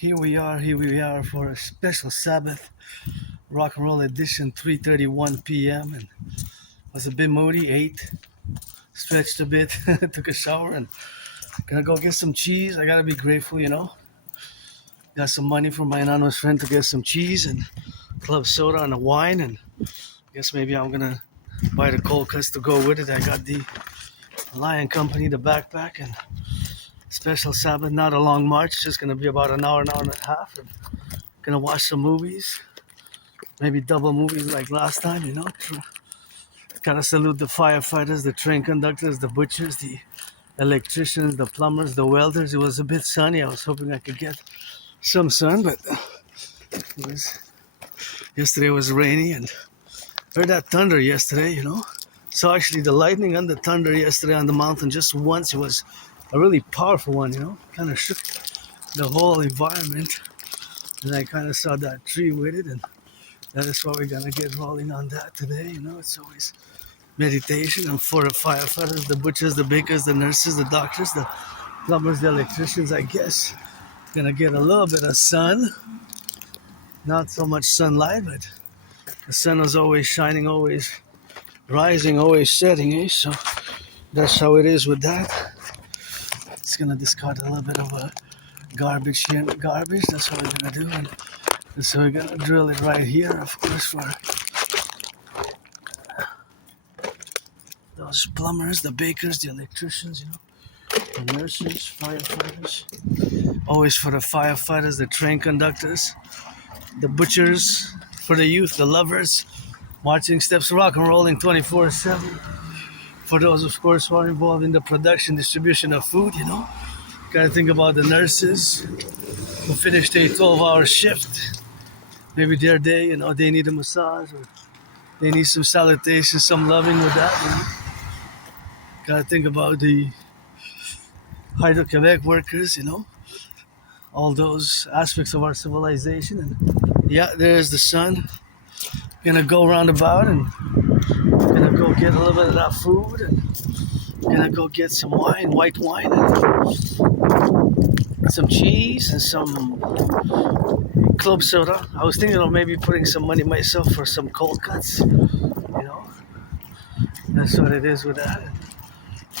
Here we are for a special Sabbath rock and roll edition, 3:31 p.m. and was a bit moody, ate, stretched a bit, took a shower, and gonna go get some cheese. I gotta be grateful, Got some money from my anonymous friend to get some cheese and club soda and a wine, and I guess maybe I'm gonna buy the cold cuts to go with it. I got the Lion Company, the backpack, and special Sabbath, not a long march, just gonna be about an hour and a half. And gonna watch some movies, maybe double movies like last time, Gotta salute the firefighters, the train conductors, the butchers, the electricians, the plumbers, the welders. It was a bit sunny. I was hoping I could get some sun, but yesterday was rainy, and heard that thunder yesterday, Saw actually the lightning and the thunder yesterday on the mountain just once. It was a really powerful one, kind of shook the whole environment. And I kind of saw that tree with it, and that is why we're gonna get rolling on that today. It's always meditation, and for the firefighters, the butchers, the bakers, the nurses, the doctors, the plumbers, the electricians, I guess gonna get a little bit of sun. Not so much sunlight, but the sun was always shining, always rising, always setting, So that's how it is with that. It's gonna discard a little bit of a garbage here. Garbage, that's what we're gonna do. And so we're gonna drill it right here, of course, for those plumbers, the bakers, the electricians, the nurses, firefighters. Always for the firefighters, the train conductors, the butchers, for the youth, the lovers, marching steps, rock and rolling 24/7. For those, of course, who are involved in the production, distribution of food, Gotta think about the nurses who finished a 12-hour shift. Maybe their day, they need a massage, or they need some salutation, some loving with that, Gotta think about the Hydro-Quebec workers, all those aspects of our civilization. And yeah, there's the sun. Gonna go roundabout and gonna go get a little bit of that food, and gonna go get some wine, white wine, and some cheese and some club soda. I was thinking of maybe putting some money myself for some cold cuts, That's what it is with that.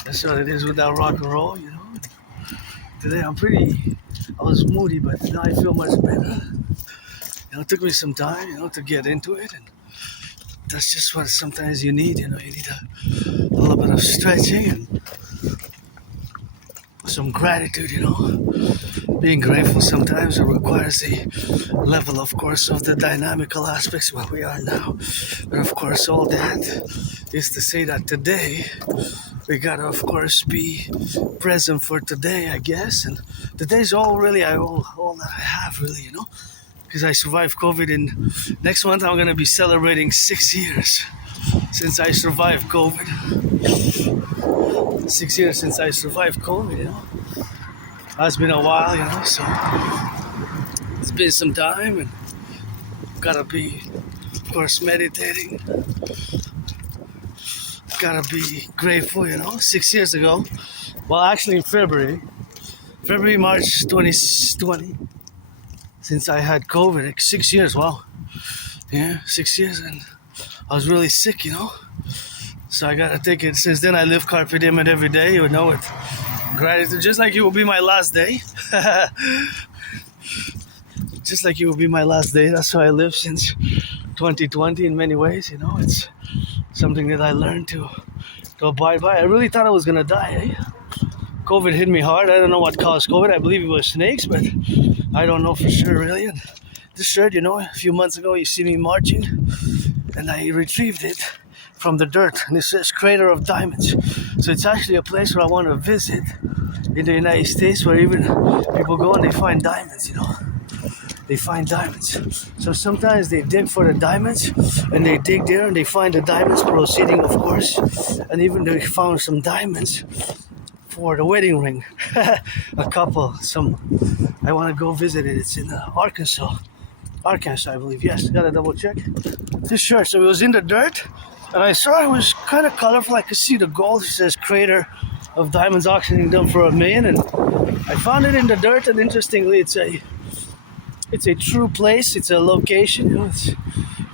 That's what it is with that rock and roll, Today I was moody, but now I feel much better. It took me some time, to get into it, and that's just what sometimes you need, You need a little bit of stretching and some gratitude, Being grateful sometimes it requires a level, of course, of the dynamical aspects where we are now. But of course, all that is to say that today we gotta, of course, be present for today, I guess. And today's all that I have, really, Because I survived COVID, and next month I'm gonna be celebrating 6 years since I survived COVID. 6 years since I survived COVID, It's been a while, so it's been some time, and gotta be, of course, meditating. Gotta be grateful, 6 years ago. Well, actually in February, March 2020, since I had COVID, 6 years, wow. Yeah, 6 years, and I was really sick, So I gotta take it. Since then, I live carpe diem every day, with gratitude, just like it will be my last day. Just like it will be my last day. That's how I live since 2020 in many ways, It's something that I learned to abide by. I really thought I was gonna die, COVID hit me hard. I don't know what caused COVID. I believe it was snakes, but I don't know for sure, really. And this shirt, a few months ago, you see me marching, and I retrieved it from the dirt, and it says Crater of Diamonds. So it's actually a place where I want to visit in the United States, where even people go and they find diamonds, They find diamonds. So sometimes they dig for the diamonds, and they dig there and they find the diamonds, proceeding, of course, and even they found some diamonds for the wedding ring. A couple, I want to go visit it. It's in Arkansas, I believe. Yes, gotta double check. This shirt, so it was in the dirt, and I saw it was kind of colorful. I could see the gold. It says Crater of Diamonds auctioning done for $1 million, and I found it in the dirt. And interestingly, it's a It's a true place. It's a location. You know, it's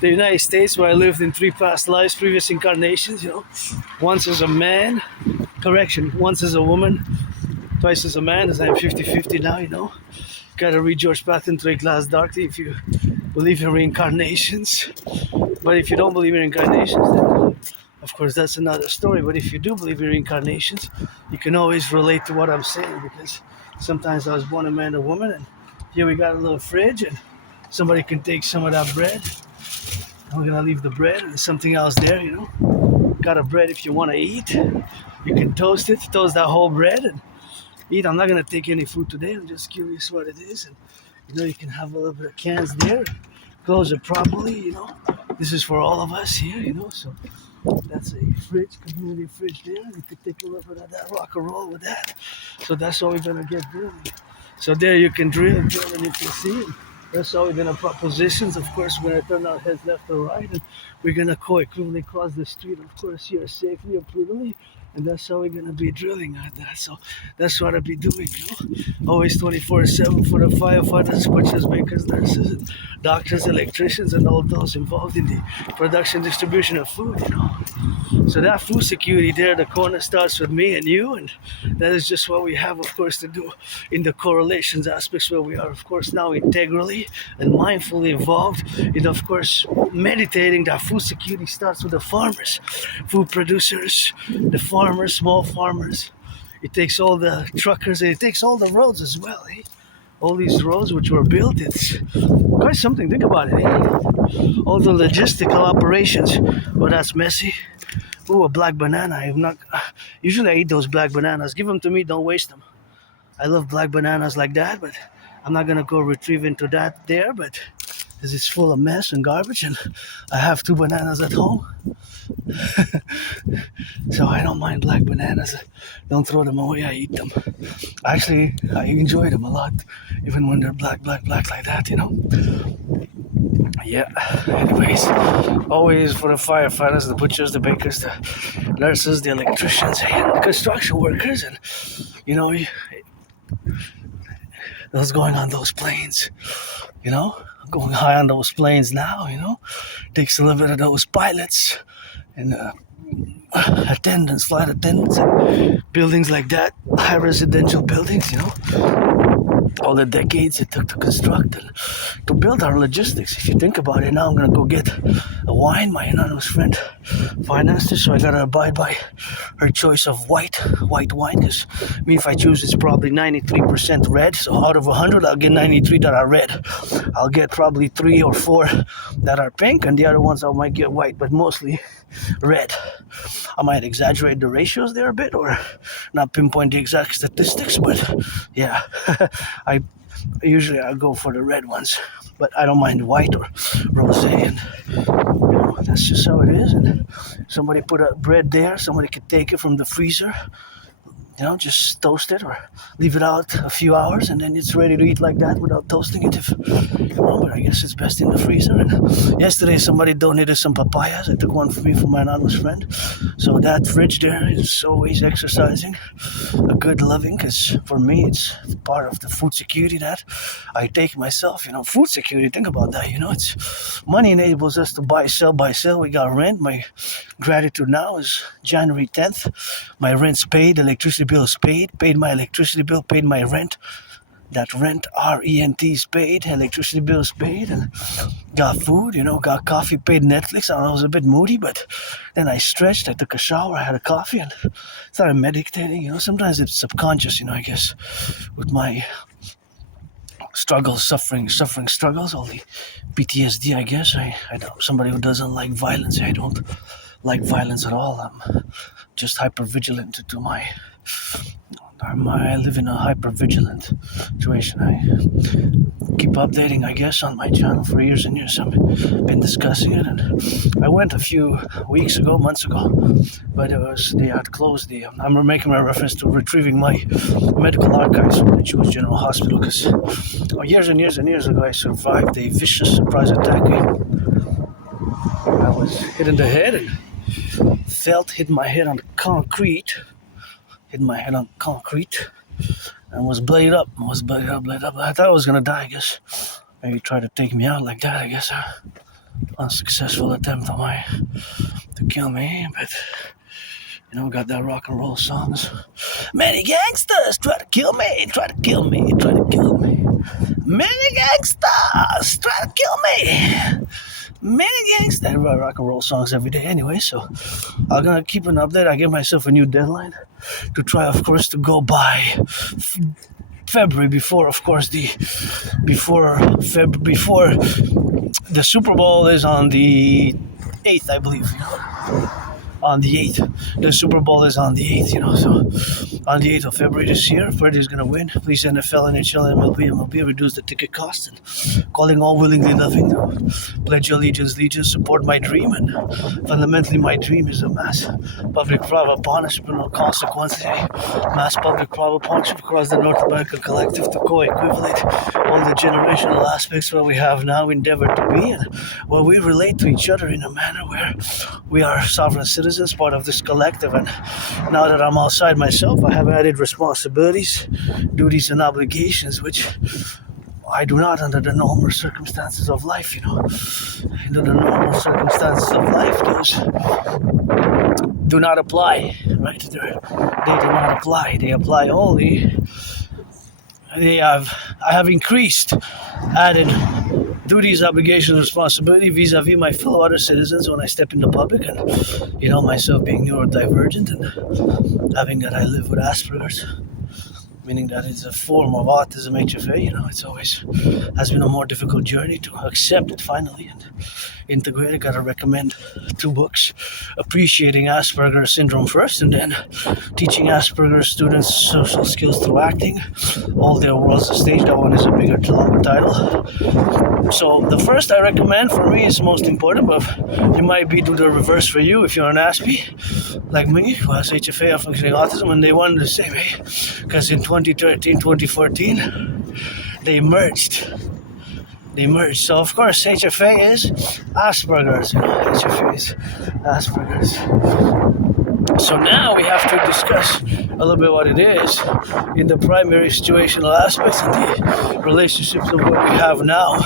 the United States where I lived in 3 past lives, previous incarnations. You know, once as a man, correction, once as a woman, twice as a man, as I'm 50-50 now. You know, gotta read George Patton to a glass darkly if you believe in reincarnations. But if you don't believe in reincarnations, then of course that's another story. But if you do believe in reincarnations, you can always relate to what I'm saying, because sometimes I was born a man or woman, and here we got a little fridge, and somebody can take some of that bread. I'm gonna leave the bread and there's something else there, you know. Got a bread if you want to eat. You can toast it, toast that whole bread and eat. I'm not gonna take any food today. I'm just curious what it is, and you know, you can have a little bit of cans there. Close it properly, you know. This is for all of us here, you know. So that's a fridge, community fridge there. You could take a little bit of that Rock&Roll with that. So that's how we're gonna get drilling. So there you can drill, and you can see. That's how we're gonna put positions. Of course, we're gonna turn our heads left or right, and we're gonna co-equivalently cross the street, of course, here safely and prudently. And that's how we're gonna be drilling at that. So that's what I'll be doing, you know. Always 24/7 for the firefighters, butchers, bakers, nurses, and doctors, electricians, and all those involved in the production, distribution of food, you know. So that food security there, the corner starts with me and you, and that is just what we have, of course, to do in the correlations aspects, where we are, of course, now integrally and mindfully involved in, of course, meditating. That food security starts with the farmers, food producers, the farmers, small farmers. It takes all the truckers, and it takes all the roads as well, eh? All these roads which were built, it's quite something. Think about it, eh? All the logistical operations. Well, that's messy. Ooh, a black banana. I'm not. Usually I eat those black bananas. Give them to me. Don't waste them. I love black bananas like that, but I'm not gonna go retrieve into that there. But because it's full of mess and garbage, and I have 2 bananas at home, so I don't mind black bananas. Don't throw them away. I eat them. Actually, I enjoy them a lot, even when they're black like that. You know. Yeah, anyways, always for the firefighters, the butchers, the bakers, the nurses, the electricians, and the construction workers, and you know, those going on those planes, you know, going high on those planes now, you know, takes a little bit of those pilots and attendants, flight attendants, and buildings like that, high residential buildings, you know. All the decades it took to construct and to build our logistics. If you think about it, now I'm gonna go get a wine. My anonymous friend financed it, so I gotta abide by her choice of white wine. Because me, if I choose, it's probably 93% red. So out of 100, I'll get 93 that are red. I'll get probably 3 or 4 that are pink, and the other ones I might get white, but mostly red. I might exaggerate the ratios there a bit, or not pinpoint the exact statistics, but yeah, I go for the red ones, but I don't mind white or rosé, and you know, that's just how it is. And somebody put a bread there, somebody could take it from the freezer, you know, just toast it or leave it out a few hours, and then it's ready to eat like that without toasting it. If you know, but I guess it's best in the freezer. And yesterday somebody donated some papayas. I took one for me from my anonymous friend. So that fridge there is always exercising a good loving, because for me it's part of the food security that I take myself. You know, food security. Think about that. You know, it's money enables us to buy, sell. We got rent. My gratitude now is January 10th. My rent's paid. Electricity bill is paid my electricity bill, paid my rent. That rent, R-E-N-T, is paid, electricity bill is paid, and got food, you know, got coffee, paid Netflix. I was a bit moody, but then I stretched, I took a shower, I had a coffee, and started meditating. You know, sometimes it's subconscious, you know, I guess, with my struggles, suffering struggles, all the PTSD, I guess. I know somebody who doesn't like violence. I don't like violence at all. I'm just hyper vigilant to my I live in a hyper-vigilant situation. I keep updating, I guess, on my channel for years and years. I've been discussing it, and I went a few months ago, but they had closed I'm making my reference to retrieving my medical archives from the Jewish General Hospital, because years and years ago I survived a vicious surprise attack. I was hit in the head and hit my head on concrete. And was blade up. I thought I was gonna die, I guess. maybe try to take me out like that. I guess unsuccessful attempt on my to kill me, but got that rock and roll songs. Many gangsters try to kill me, try to kill me, try to kill me. Many gangsters try to kill me. Many gangsters. I write rock and roll songs every day anyway, so I'm gonna keep an update. I give myself a new deadline to try, of course, to go by February before, of course, before the Super Bowl is on the 8th, I believe. On the 8th. The Super Bowl is on the 8th, so on the 8th of February this year, Freddy's going to win. Please NFL, NHL, MLB, reduce the ticket cost, and calling all willingly loving to pledge allegiance, support my dream, and fundamentally my dream is a mass public-private partnership with no consequences, mass public-private partnership across the North American Collectif to co-equivalent all the generational aspects where we have now endeavored to be, and where we relate to each other in a manner where we are sovereign citizens, part of this collective. And now that I'm outside myself, I have added responsibilities, duties, and obligations which I do not under the normal circumstances of life. Under the normal circumstances of life, those do not apply, right? They do not apply. They apply only. I have increased, added duties, obligations, responsibility vis-a-vis my fellow other citizens when I step into public, and myself being neurodivergent and having that I live with Asperger's, meaning that it's a form of autism, HFA. It's always has been a more difficult journey to accept it finally and integrate. I gotta recommend 2 books: Appreciating Asperger's Syndrome first, and then Teaching Asperger's Students Social Skills Through Acting, All Their Worlds of Stage. That one is a bigger, longer title. So the first I recommend for me is most important, but it might be do the reverse for you if you're an Aspie, like me, who has HFA or functioning autism, and they wanted the same, because in 2013, 2014, they merged. So, of course, HFA is Asperger's. HFA is Asperger's. So now we have to discuss a little bit what it is in the primary situational aspects of the relationships of what we have now.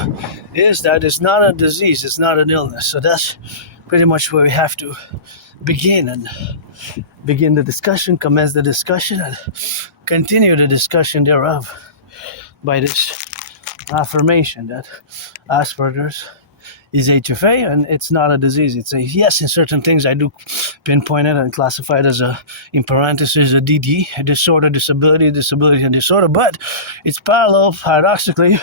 Is that it's not a disease, it's not an illness. So that's pretty much where we have to begin the discussion, commence the discussion, and continue the discussion thereof by this affirmation that Asperger's is HFA and it's not a disease. It's a yes in certain things. I do pinpoint it and classify it as in parentheses, a DD, a disorder, disability, and disorder. But it's parallel, paradoxically,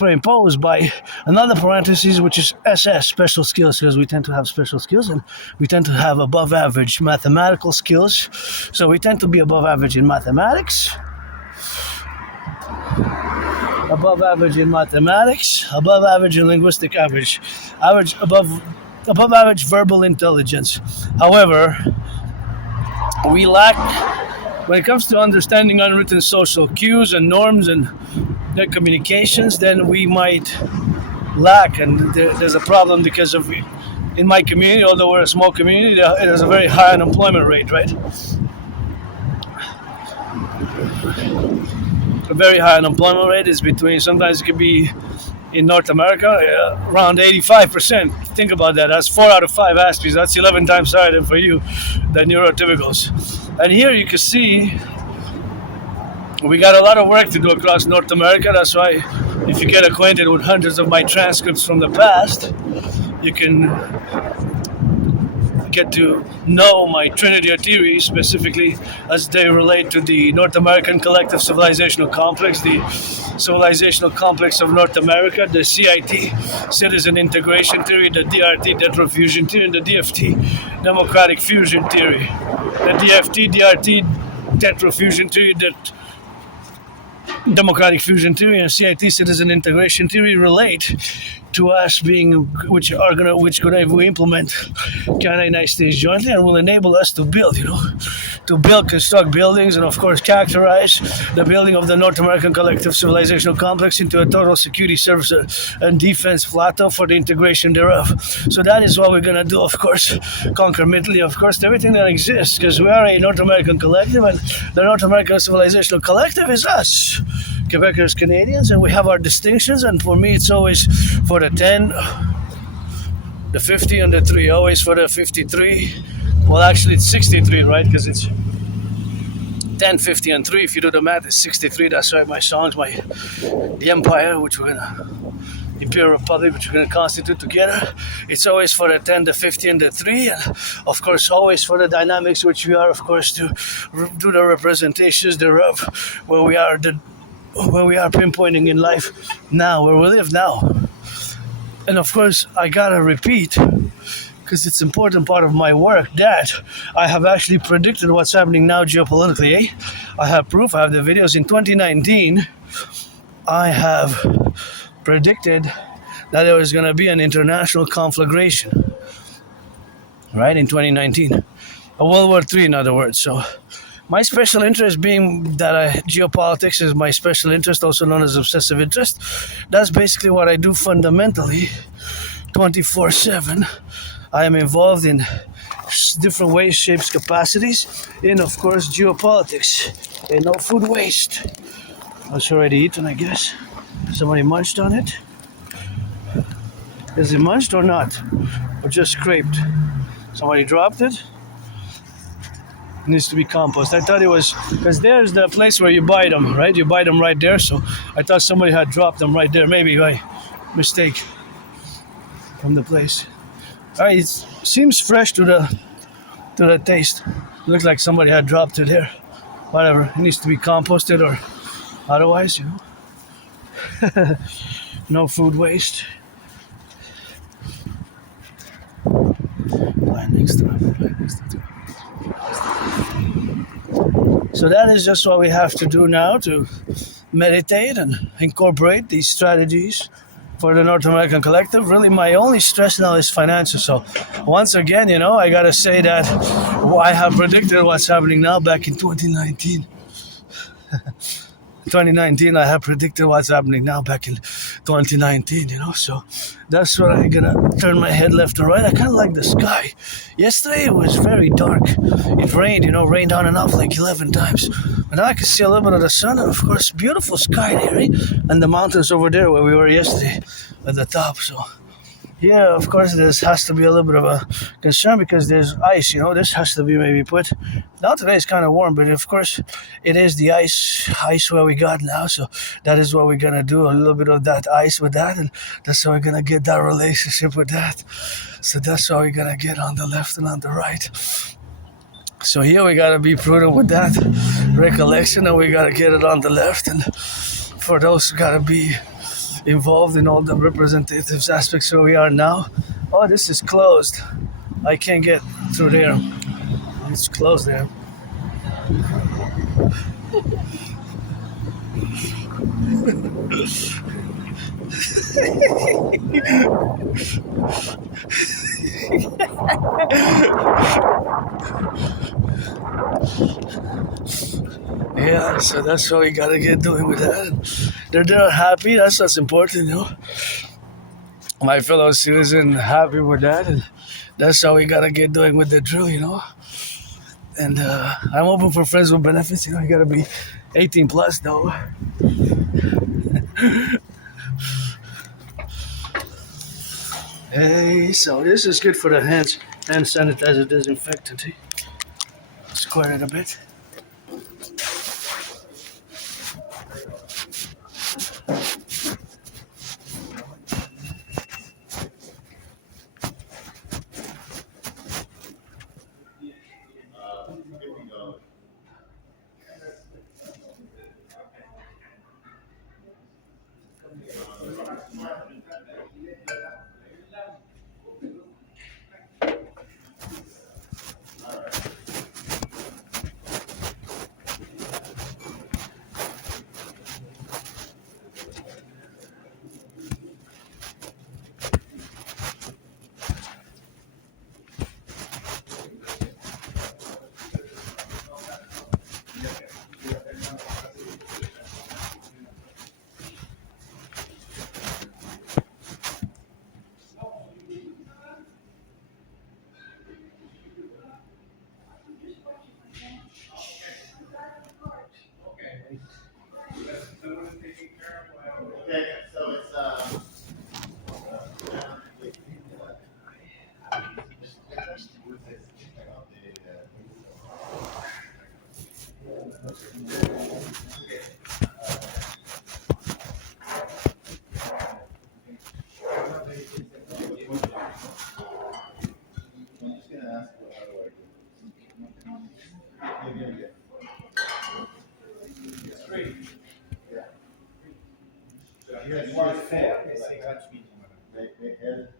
imposed by another parenthesis, which is SS, special skills, because we tend to have special skills and we tend to have above average mathematical skills. So we tend to be above average in mathematics, above average in mathematics, above average in linguistic above average verbal intelligence. However, we lack when it comes to understanding unwritten social cues and norms and their communications. Then we might lack, and there's a problem because of in my community, although we're a small community, it has a very high unemployment rate, right? A very high unemployment rate is between, sometimes it could be in North America, around 85%. Think about that. That's 4 out of 5 Aspies. That's 11 times higher than for you, than neurotypicals. And here you can see we got a lot of work to do across North America. That's why if you get acquainted with hundreds of my transcripts from the past, you can get to know my Trinity of theories, specifically as they relate to the North American Collective Civilizational Complex, the Civilizational Complex of North America, the CIT, Citizen Integration Theory, the DRT, Detrofusion Theory, and the DFT, Democratic Fusion Theory. The DFT, DRT, Detrofusion Theory, Democratic Fusion Theory, and CIT, Citizen Integration Theory relate to us being, which we implement Canada and United States jointly, and will enable us to build, construct buildings, and of course characterize the building of the North American Collective Civilizational Complex into a total security service and defense plateau for the integration thereof. So that is what we're going to do, of course, concomitantly, of course, to everything that exists, because we are a North American collective, and the North American Civilizational Collective is us. Quebecers, Canadians, and we have our distinctions. And for me, it's always for the 10, the 50, and the 3. Always for the 53. Well, actually, it's 63, right? Because it's 10, 50, and 3. If you do the math, it's 63. That's right. My songs, the Empire, which we're gonna Imperium, Publik, which we're going to constitute together. It's always for the 10, the 50, and the 3. And of course, always for the dynamics, which we are, of course, to do the representations thereof, where we are pinpointing in life now, where we live now. And of course, I gotta repeat, because it's an important part of my work, that I have actually predicted what's happening now geopolitically. I have proof, I have the videos. In 2019, I have predicted that there was going to be an international conflagration, right, in 2019. A World War III, in other words. So my special interest being that geopolitics is my special interest, also known as obsessive interest. That's basically what I do fundamentally, 24/7. I am involved in different ways, shapes, capacities, in, of course, geopolitics. And no food waste. It's already eaten, I guess. Somebody munched on it? Is it munched or not? Or just scraped? Somebody dropped it? It needs to be compost. I thought it was, because there's the place where you buy them, right? You buy them right there, so I thought somebody had dropped them right there. Maybe by mistake from the place. Alright, it seems fresh to the taste. It looks like somebody had dropped it here. Whatever, it needs to be composted or otherwise, you know. No food waste. So that is just what we have to do now, to meditate and incorporate these strategies for the North American Collective. Really, my only stress now is financial. So once again, you know, I gotta say that I have predicted what's happening now back in 2019. 2019, I have predicted what's happening now back in 2019, you know, so that's what I'm gonna turn my head left and right. I kind of like the sky. Yesterday it was very dark. It rained, you know, rained on and off like 11 times. But now I can see a little bit of the sun, and of course, beautiful sky there, eh? And the mountains over there where we were yesterday at the top, so. Yeah, of course, this has to be a little bit of a concern because there's ice, you know, this has to be maybe put. Now today it's kind of warm, but of course it is the ice where we got now, so that is what we're going to do, a little bit of that ice with that, and that's how we're going to get that relationship with that. So that's how we're going to get on the left and on the right. So here we got to be prudent with that recollection, and we got to get it on the left, and for those who got to be involved in all the representative aspects where we are now. Oh, this is closed. I can't get through there. It's closed there. Yeah, so that's what we gotta get doing with that. They're happy, that's what's important, you know. My fellow citizen happy with that, and that's how we gotta get doing with the drill, you know. And I'm open for friends with benefits, you know, you gotta be 18 plus though. Hey, so this is good for the hands, hand sanitizer, disinfectant. Square it a bit. Okay, so it's I'm just gonna ask you how do I do it? Yeah. It's free. Yeah. You want faire, mais c'est gratuit. Mais elle,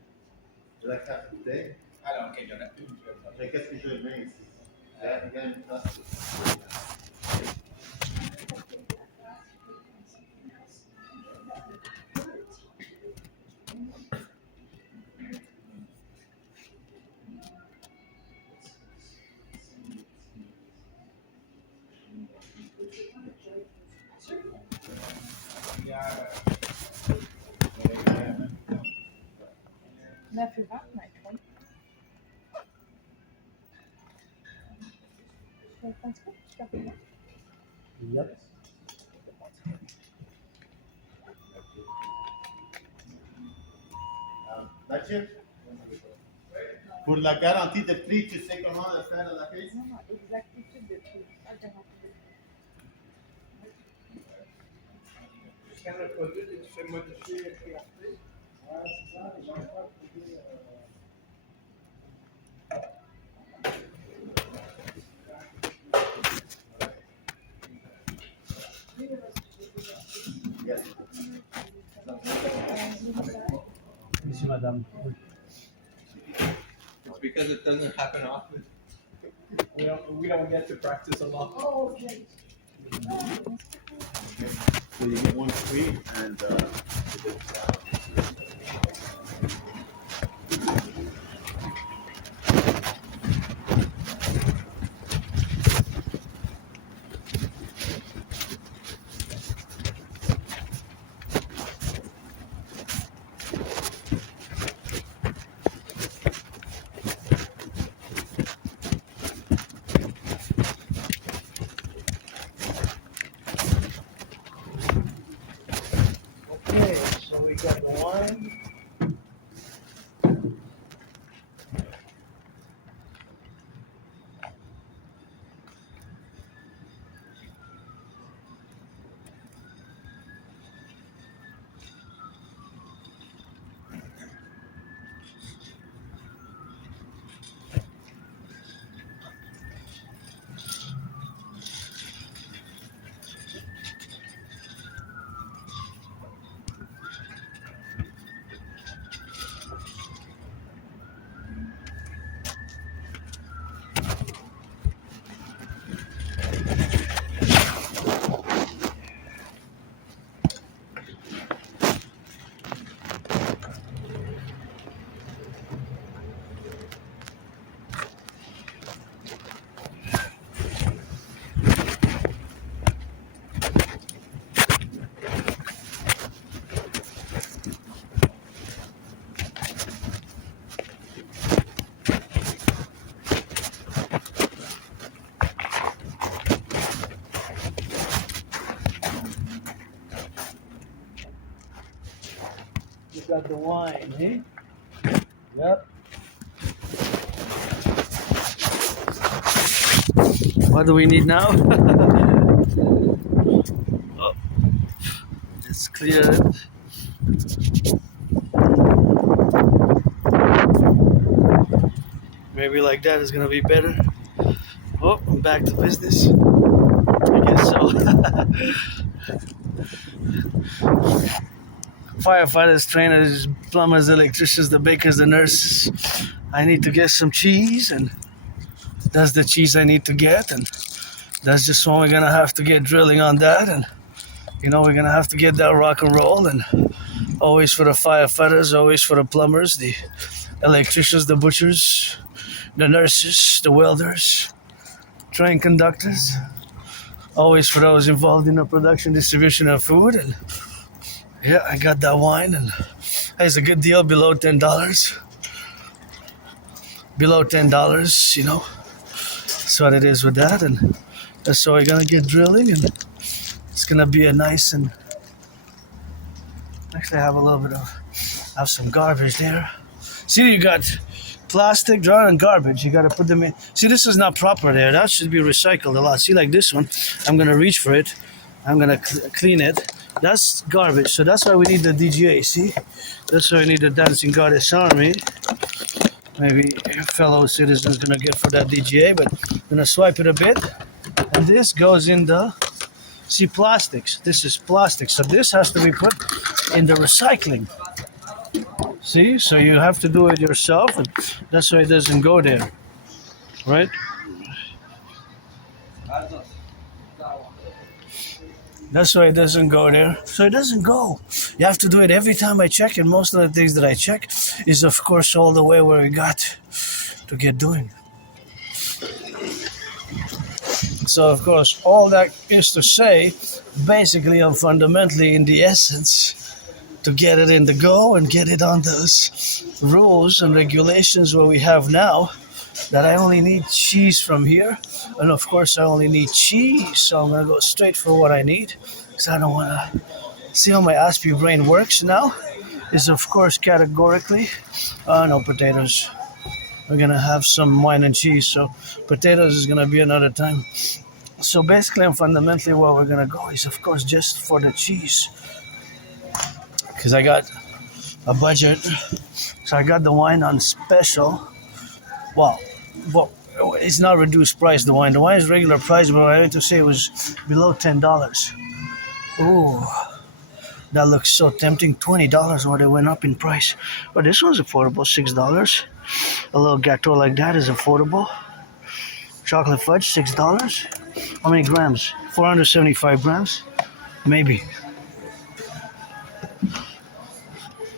de la carte d'idée. Alors, ok, il y en a une. Mais qu'est-ce que je mets ici? Il y a une place. Yep. Mathieu, pour la garantie de prix, tu sais comment le faire dans la caisse? Non, exactitude de prix. Tu scannes le produit et tu fais modifier le prix après. Ouais, c'est ça, les gens peuvent trouver. Monsieur, madame. It's because it doesn't happen often. We don't get to practice a lot. Oh, okay. So you get one free and Okay, so we got the wine. You got the wine, eh? Yep. What do we need now? Oh, it's clear. Maybe like that is gonna be better. Oh, I'm back to business. I guess so. Firefighters, trainers, plumbers, electricians, the bakers, the nurses. I need to get some cheese, and that's the cheese I need to get, and that's just when we're gonna have to get drilling on that, and we're gonna have to get that rock and roll, and always for the firefighters, always for the plumbers, the electricians, the butchers, the nurses, the welders, train conductors, always for those involved in the production, distribution of food. And yeah, I got that wine, and it's a good deal, below $10. Below $10, That's what it is with that, and that's how we're gonna get drilling, and it's gonna be a nice and Actually, I have a little bit of, have some garbage there. See, you got plastic, jar, and garbage. You got to put them in. See, this is not proper there. That should be recycled a lot. See, like this one, I'm going to reach for it. I'm going to clean it. That's garbage. So that's why we need the DGA, see? That's why we need the Dancing Goddess Army. Maybe a fellow citizen's going to get for that DGA, but I'm going to swipe it a bit. And this goes in the, see, plastics. This is plastic. So this has to be put in the recycling. See, so you have to do it yourself, and that's why it doesn't go there, right? That's why it doesn't go there. So it doesn't go. You have to do it every time I check, and most of the things that I check is, of course, all the way where we got to get doing. So, of course, all that is to say, basically, I'm fundamentally in the essence to get it in the go and get it on those rules and regulations what we have now, that I only need cheese from here. And of course I only need cheese, so I'm gonna go straight for what I need, because I don't wanna see how my Aspiesque brain works now. Is of course categorically, no potatoes. We're gonna have some wine and cheese, so potatoes is gonna be another time. So basically and fundamentally where we're gonna go is of course just for the cheese. Because I got a budget, so I got the wine on special. Well, it's not reduced price, the wine. The wine is regular price, but I had to say it was below $10. Ooh, that looks so tempting. $20 where they went up in price. But this one's affordable, $6. A little gâteau like that is affordable. Chocolate fudge, $6. How many grams? 475 grams? Maybe.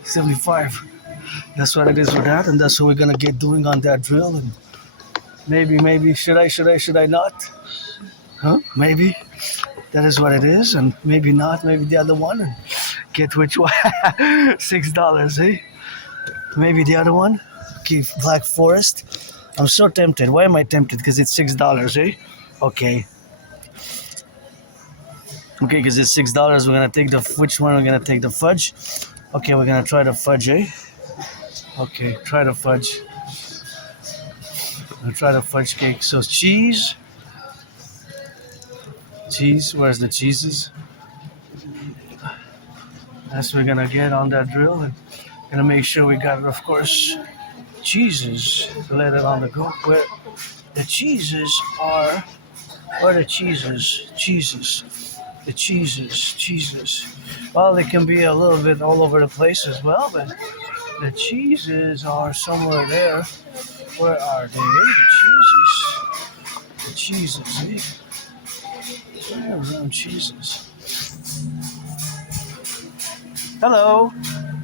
75. That's what it is with that, and that's what we're gonna get doing on that drill. And maybe should I not? Huh? Maybe that is what it is, and maybe not. Maybe the other one, and get which one? $6, eh? Maybe the other one. Keep Black Forest. I'm so tempted. Why am I tempted? Because it's $6, eh? Okay. Okay, because it's $6. We're gonna take which one? We're gonna take the fudge. Okay, we're gonna try the fudge, eh? Okay, try the fudge. I'll try the fudge cake. So cheese. Cheese, where's the cheeses? That's what we're gonna get on that drill. And gonna make sure we got, of course, cheeses to let it on the go. Where the cheeses are, where the cheeses? The cheeses. Well, they can be a little bit all over the place as well, but the cheeses are somewhere there. Where are they? The cheeses, eh? Where are round cheeses? Hello.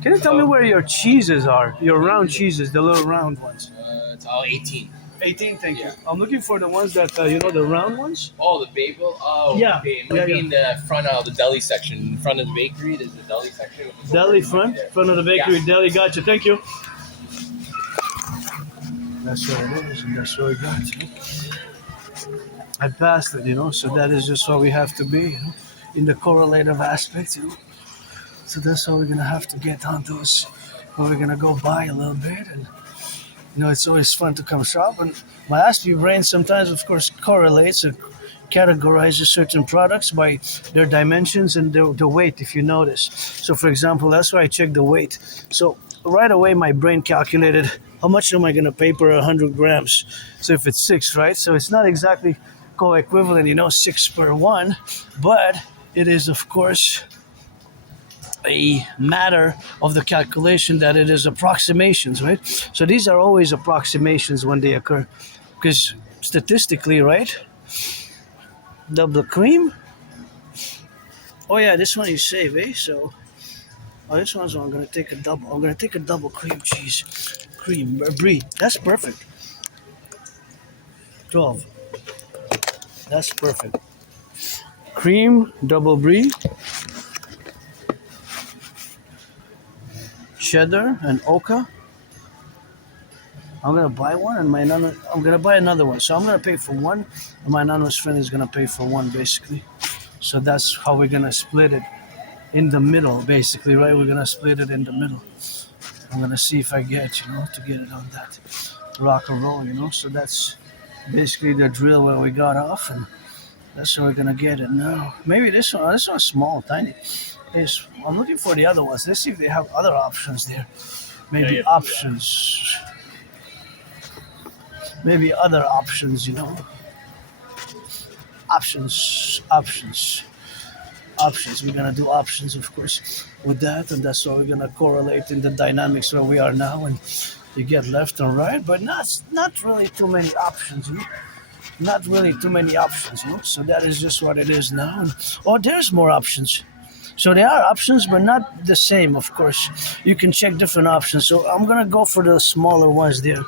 Can you tell me where your cheeses are? Your round cheeses, the little round ones. It's all 18. 18, thank you. Yeah. I'm looking for the ones that, the round ones. Oh, the bagel? Oh, Yeah. okay. Yeah, Maybe in the front of the deli section. In front of the bakery, there's the deli section. Deli front of the bakery, Yeah. deli, gotcha, thank you. That's what it is, and that's what we got. I passed it, so that is just what we have to be, in the correlative aspect, So that's how we're going to have to get on those, we're going to go buy a little bit, and, it's always fun to come shop, and my Aspiesque brain sometimes, of course, correlates and categorizes certain products by their dimensions and the weight, if you notice. So, for example, that's why I check the weight. So, right away, my brain calculated how much am I going to pay per 100 grams. So, if it's 6, right? So, it's not exactly co-equivalent, 6 per 1, but it is, of course, a matter of the calculation that it is approximations, right? So these are always approximations when they occur, because statistically, right? Double cream. Oh yeah, this one you save, eh? So, this one's I'm gonna take a double. I'm gonna take a double cream cheese, brie. That's perfect. 12. That's perfect. Cream, double brie. Cheddar and Oka. I'm gonna buy one, and I'm gonna buy another one. So I'm gonna pay for one, and my anonymous friend is gonna pay for one, basically. So that's how we're gonna split it. in the middle, basically, right? We're gonna split it in the middle. I'm gonna see if I get, to get it on that rock and roll, So that's basically the drill where we got off, and that's where we're gonna get it now. Maybe this one. This one's small, tiny. I'm looking for the other ones. Let's see if they have other options there. Maybe options. Maybe other options. Options. We're gonna do options, of course, with that, and that's why we're gonna correlate in the dynamics where we are now, and you get left and right, but not really too many options. Not really too many options. So that is just what it is now. And, there's more options. So there are options, but not the same, of course. You can check different options. So I'm gonna go for the smaller ones there.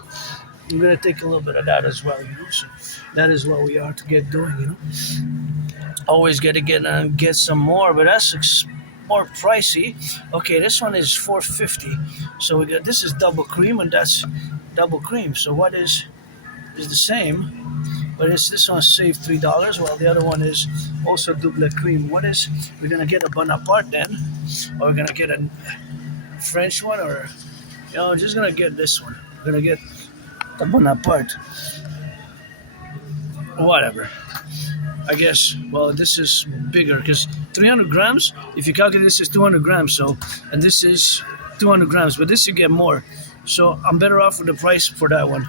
I'm gonna take a little bit of that as well. So that is what we are to get doing. Always got to get some more, but that's more pricey. Okay, this one is $4.50. So we got this is double cream, and that's double cream. So what is the same? But this one saved $3, while the other one is also double cream. We're gonna get a Bonaparte then, or we're gonna get a French one, or just gonna get this one. We're gonna get the Bonaparte. Whatever. I guess. Well, this is bigger because 300 grams. If you calculate, this is 200 grams. So, and this is 200 grams, but this you get more. So I'm better off with the price for that one.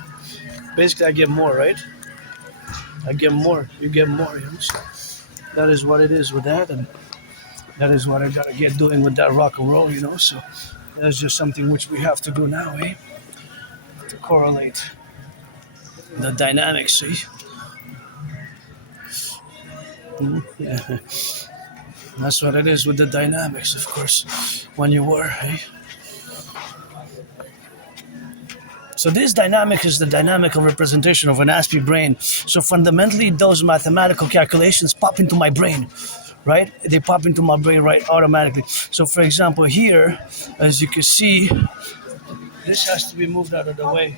Basically, I get more, right? I get more. You get more. So that is what it is with that, and that is what I gotta get doing with that rock and roll. So that's just something which we have to do now, to correlate the dynamics. See. Yeah. That's what it is with the dynamics, of course, when you were, So this dynamic is the dynamical representation of an Aspiesque brain. So fundamentally, those mathematical calculations pop into my brain, right? They pop into my brain right automatically. So for example, here, as you can see, this has to be moved out of the way.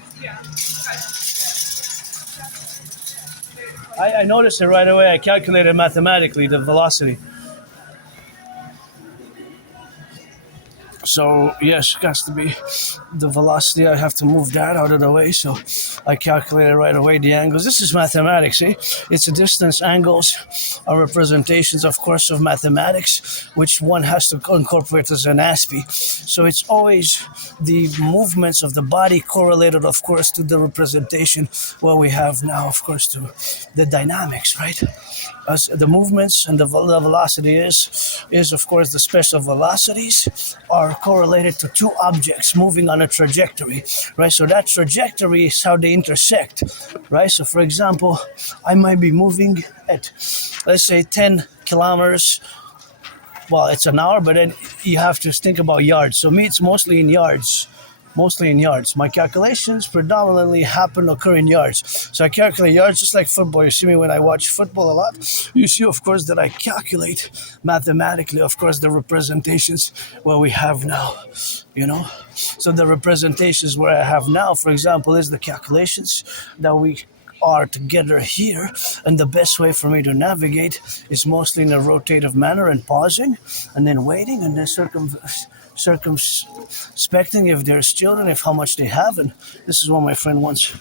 I noticed it right away. I calculated mathematically the velocity. So yes, it has to be the velocity. I have to move that out of the way. So I calculated right away the angles. This is mathematics, It's a distance. Angles are representations, of course, of mathematics, which one has to incorporate as an Aspiesque. So it's always the movements of the body correlated, of course, to the representation what we have now, of course, to the dynamics, right? As the movements and the velocity is of course the special velocities are correlated to two objects moving on a trajectory, right? So that trajectory is how they intersect, right? So for example, I might be moving at, let's say, 10 kilometers. Well, it's an hour, but then you have to think about yards. So me, it's mostly in yards. My calculations predominantly occur in yards. So I calculate yards just like football. You see me when I watch football a lot. You see, of course, that I calculate mathematically, of course, the representations where we have now, So the representations where I have now, for example, is the calculations that we are together here, and the best way for me to navigate is mostly in a rotative manner and pausing and then waiting and then circumspecting if there's children, if how much they have, and this is what my friend wants.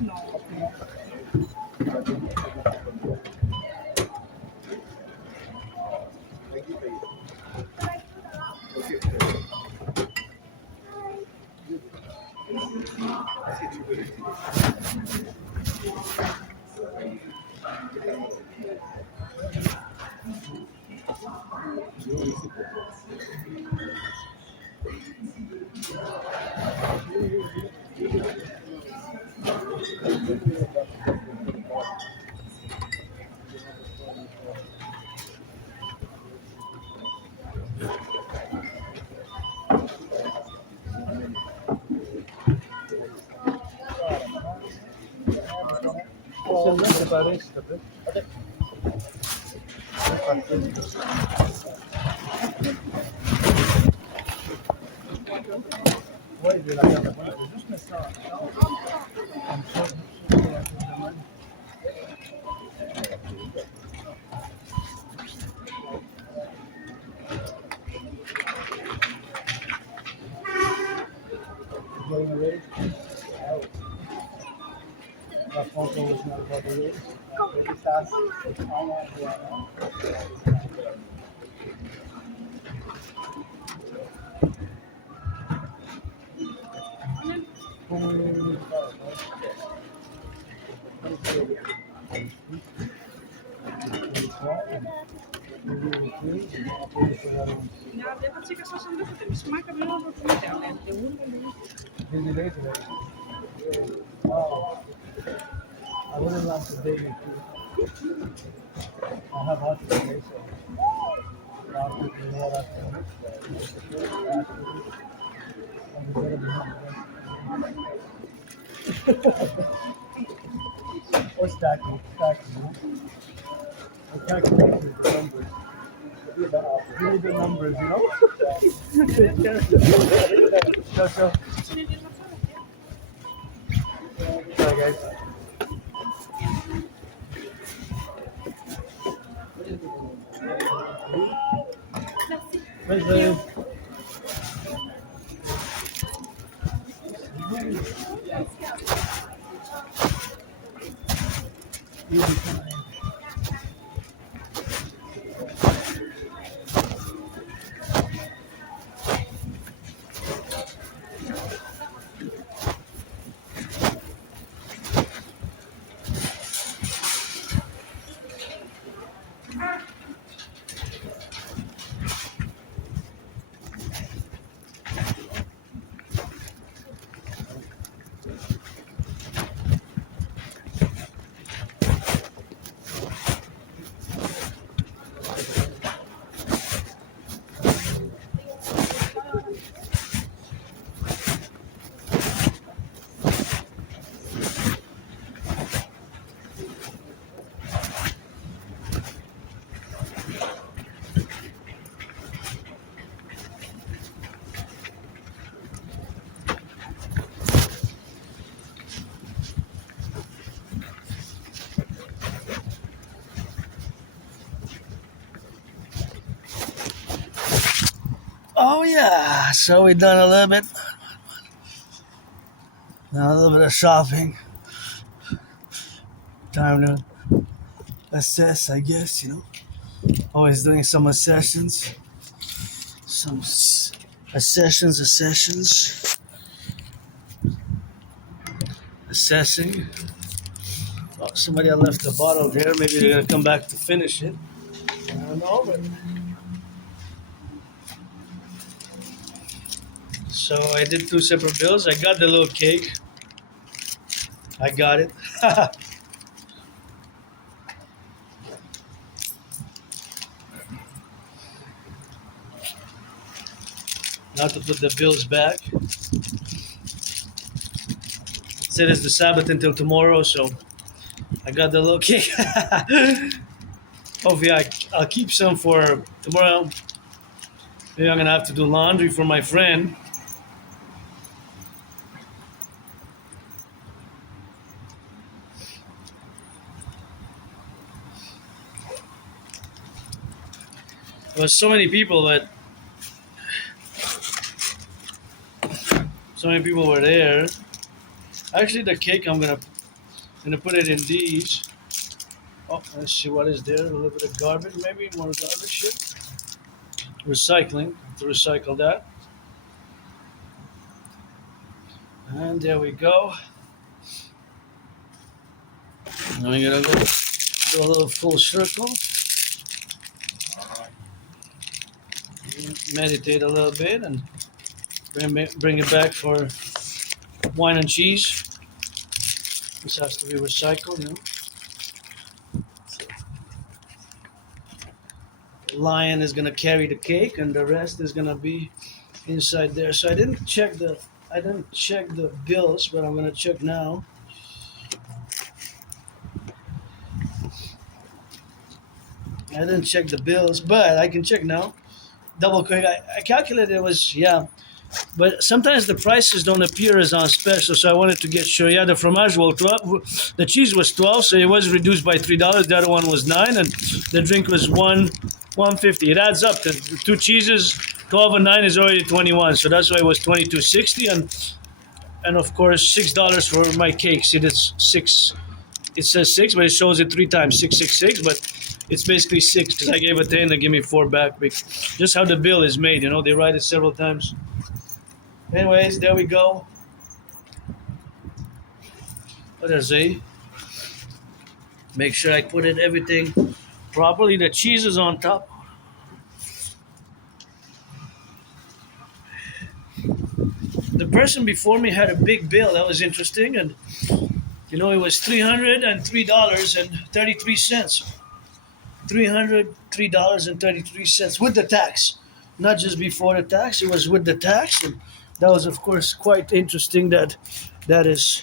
Non. Celle-là, c'est pareil, s'il te plaît. Ouais, je vais la garder. Je vais juste mettre ça. Comme ça, je vais la faire. Going away. La France originale bordelais. Les tasses. Ja, det var cirka så som du får. Smaka med något som inte är Will be later. Wow. I wouldn't like to date you. I have hot today, so now you know what or stacking, or calculating the numbers. Really the numbers, you know? So. Sorry, guys. Pleasure. yeah, so we done a little bit of shopping. Time to assess, I guess, Always doing some assessing. Oh, somebody had left the bottle there. Maybe they're gonna come back to finish it. I don't know, but so I did 2 separate bills. I got the little cake. I got it. Now to put the bills back. Said it's the Sabbath until tomorrow, so I got the little cake. Hopefully I'll keep some for tomorrow. Maybe I'm gonna have to do laundry for my friend. There was so many people were there. Actually, the cake I'm gonna put it in these. Oh, let's see what is there. A little bit of garbage, maybe more garbage shit. Recycling, to recycle that. And there we go. Now we're gonna go do a little full circle. Meditate a little bit and bring it back for wine and cheese. This has to be recycled, The lion is gonna carry the cake, and the rest is gonna be inside there. So I didn't check the bills, but I'm gonna check now. I didn't check the bills, but I can check now. Double quick. I calculated it was, but sometimes the prices don't appear as on special, so I wanted to get sure. Yeah, the fromage was 12, the cheese was 12, so it was reduced by $3. The other one was 9, and the drink was $1.50. It adds up to 2 cheeses. 12 and 9 is already 21, so that's why it was $22.60, and of course $6 for my cake. See, that's 6. It says 6, but it shows it 3 times, 666, but it's basically 6 because I gave it 10, they give me 4 back. Just how the bill is made, they write it several times. Anyways, there we go. What does it? Make sure I put everything properly. The cheese is on top. The person before me had a big bill. That was interesting, and it was $303.33. $303.33 with the tax, not just before the tax. It was with the tax, and that was, of course, quite interesting. That is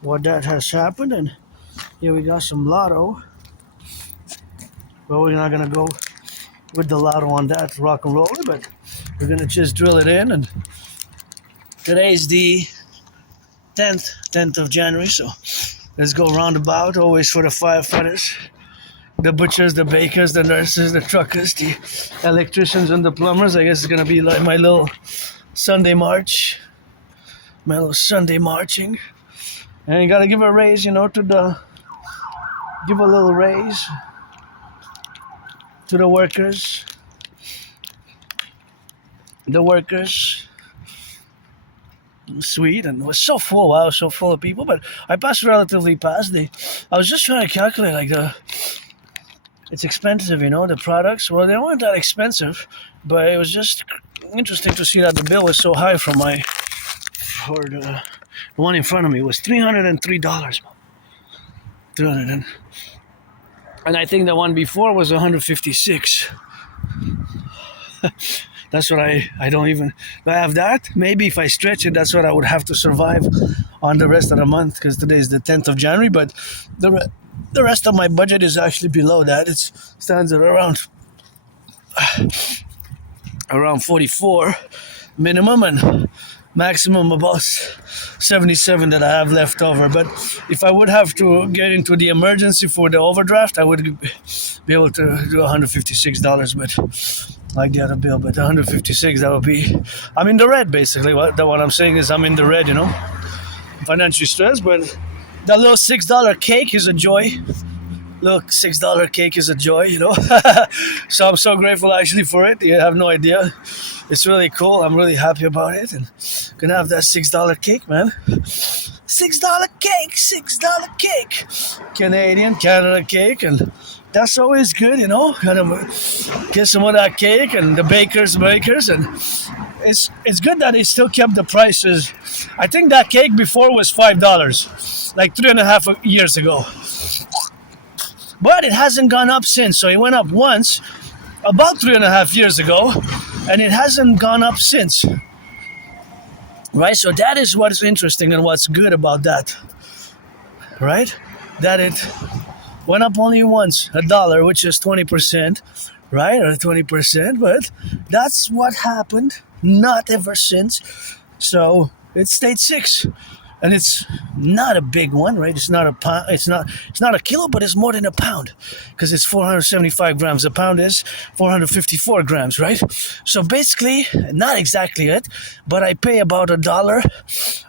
what that has happened. And here we got some lotto. But we're not gonna go with the lotto on that rock and roll, but we're gonna just drill it in. And today's the 10th of January, so let's go roundabout. Always for the firefighters, the butchers, the bakers, the nurses, the truckers, the electricians, and the plumbers. I guess it's gonna be like my little Sunday march, my little Sunday marching. And you gotta give a raise, give a little raise to the workers. Sweet, and it was so full. I was so full of people, but I passed relatively fast. I was just trying to calculate, it's expensive, the products. Well, they weren't that expensive, but it was just interesting to see that the bill was so high for the one in front of me. It was $303. And I think the one before was $156. That's what I don't even, do I have that? Maybe if I stretch it, that's what I would have to survive on the rest of the month, because today is the 10th of January, but the rest of my budget is actually below that. It stands at around 44 minimum, and maximum about 77 that I have left over. But if I would have to get into the emergency for the overdraft, I would be able to do $156. But like the other bill, but 156, that would be, I'm in the red basically. What I'm saying is I'm in the red, financially stressed. But that little $6 cake is a joy. Look, $6 cake is a joy, So I'm so grateful actually for it. You have no idea. It's really cool. I'm really happy about it, and gonna have that $6 cake, man. $6 cake, $6 cake. Canada cake, and that's always good, Gotta get some of that cake, and the bakers, and it's good that they still kept the prices. I think that cake before was $5, like 3.5 years ago. But it hasn't gone up since. So it went up once, about 3.5 years ago, and it hasn't gone up since. Right? So that is what's interesting and what's good about that. Right? That it went up only once, $1, which is 20%, right? Or 20%, but that's what happened, not ever since. So it stayed 6. And it's not a big one, right? It's not a pound. It's not a kilo, but it's more than a pound, because it's 475 grams. A pound is 454 grams, right? So basically, not exactly it, but I pay about $1.11.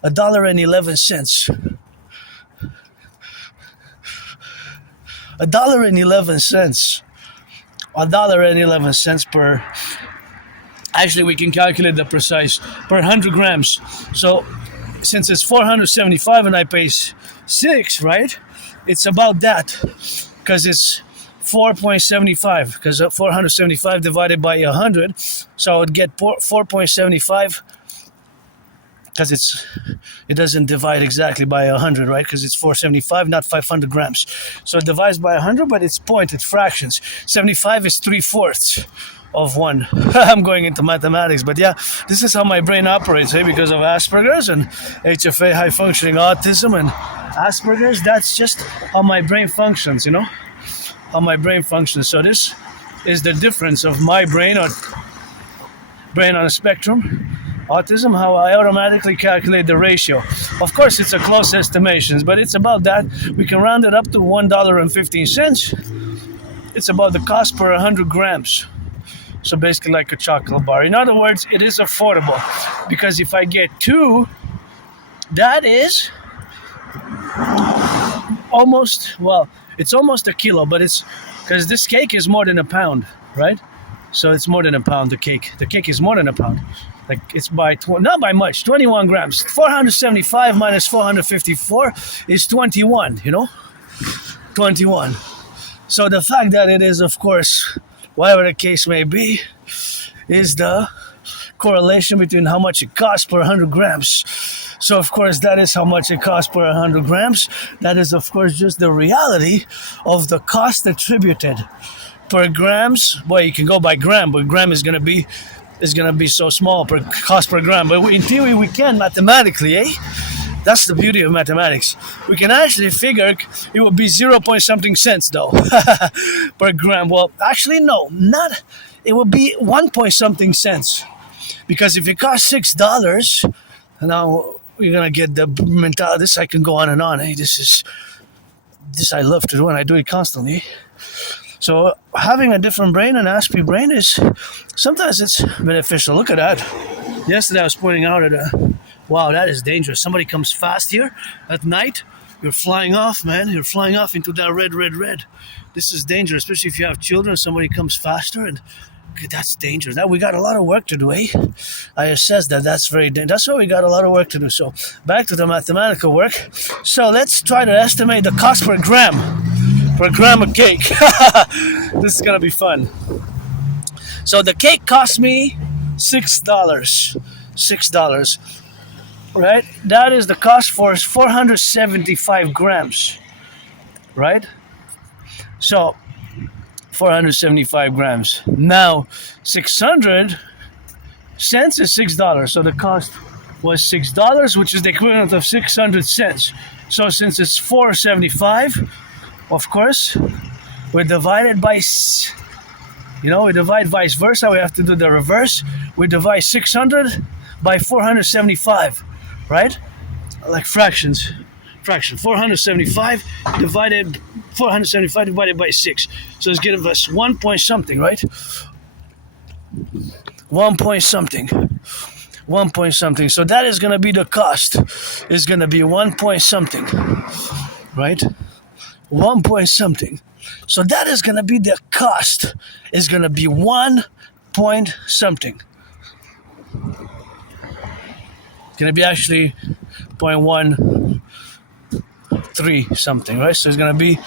$1.11. $1.11 per. Actually, we can calculate the precise per 100 grams. So, since it's 475 and I pay 6, right? It's about that, because it's 4.75, because 475 divided by 100, so I would get 4.75, because it doesn't divide exactly by 100, right? Because it's 475, not 500 grams. So it divides by 100, but it's pointed fractions. 75 is 3/4 of 1. I'm going into mathematics, but yeah, this is how my brain operates, because of Asperger's and HFA, high functioning autism, and Asperger's. That's just how my brain functions, how my brain functions. So this is the difference of my brain on a spectrum, autism, how I automatically calculate the ratio. Of course, it's a close estimation, but it's about that. We can round it up to $1.15. It's about the cost per 100 grams. So basically like a chocolate bar. In other words, it is affordable, because if I get 2, that is it's almost a kilo, but it's because this cake is more than a pound, right? So it's more than a pound, the cake. The cake is more than a pound. Like it's not by much, 21 grams. 475 minus 454 is 21, 21. So the fact that it is, of course, whatever the case may be, is the correlation between how much it costs per 100 grams. So, of course, that is how much it costs per 100 grams. That is, of course, just the reality of the cost attributed per grams. Well, you can go by gram, but gram is going to be so small per cost per gram. But in theory, we can mathematically, That's the beauty of mathematics. We can actually figure it would be 0 point something cents though per gram. Well, actually no, not. It would be 1 point something cents, because if it costs $6, now you're gonna get the mentality. This I can go on and on. Hey, this I love to do, and I do it constantly. So having a different brain, an Aspiesque brain, is sometimes it's beneficial. Look at that. Yesterday I was pointing out wow, that is dangerous. Somebody comes fast here at night. You're flying off, man. You're flying off into that red. This is dangerous, especially if you have children. Somebody comes faster, and that's dangerous. Now we got a lot of work to do, eh? I assess that's very dangerous. That's why we got a lot of work to do. So back to the mathematical work. So let's try to estimate the cost per gram of cake. This is gonna be fun. So the cake cost me $6. $6. Right? That is the cost for 475 grams. Right? So 475 grams. Now 600 cents is $6. So the cost was $6, which is the equivalent of 600 cents. So since it's 475, of course, we divide it by, we divide vice versa. We have to do the reverse. We divide 600 by 475, right? Like fractions. Fraction 475 divided by 6. So it's giving us 1 point something, right? 1 point something. 1 point something. So that is going to be the cost. Is going to be 1 point something, right? 1 point something. So that is going to be the cost. Is going to be 1 point something. It's going to be actually 0.13 something, right? So it's going to be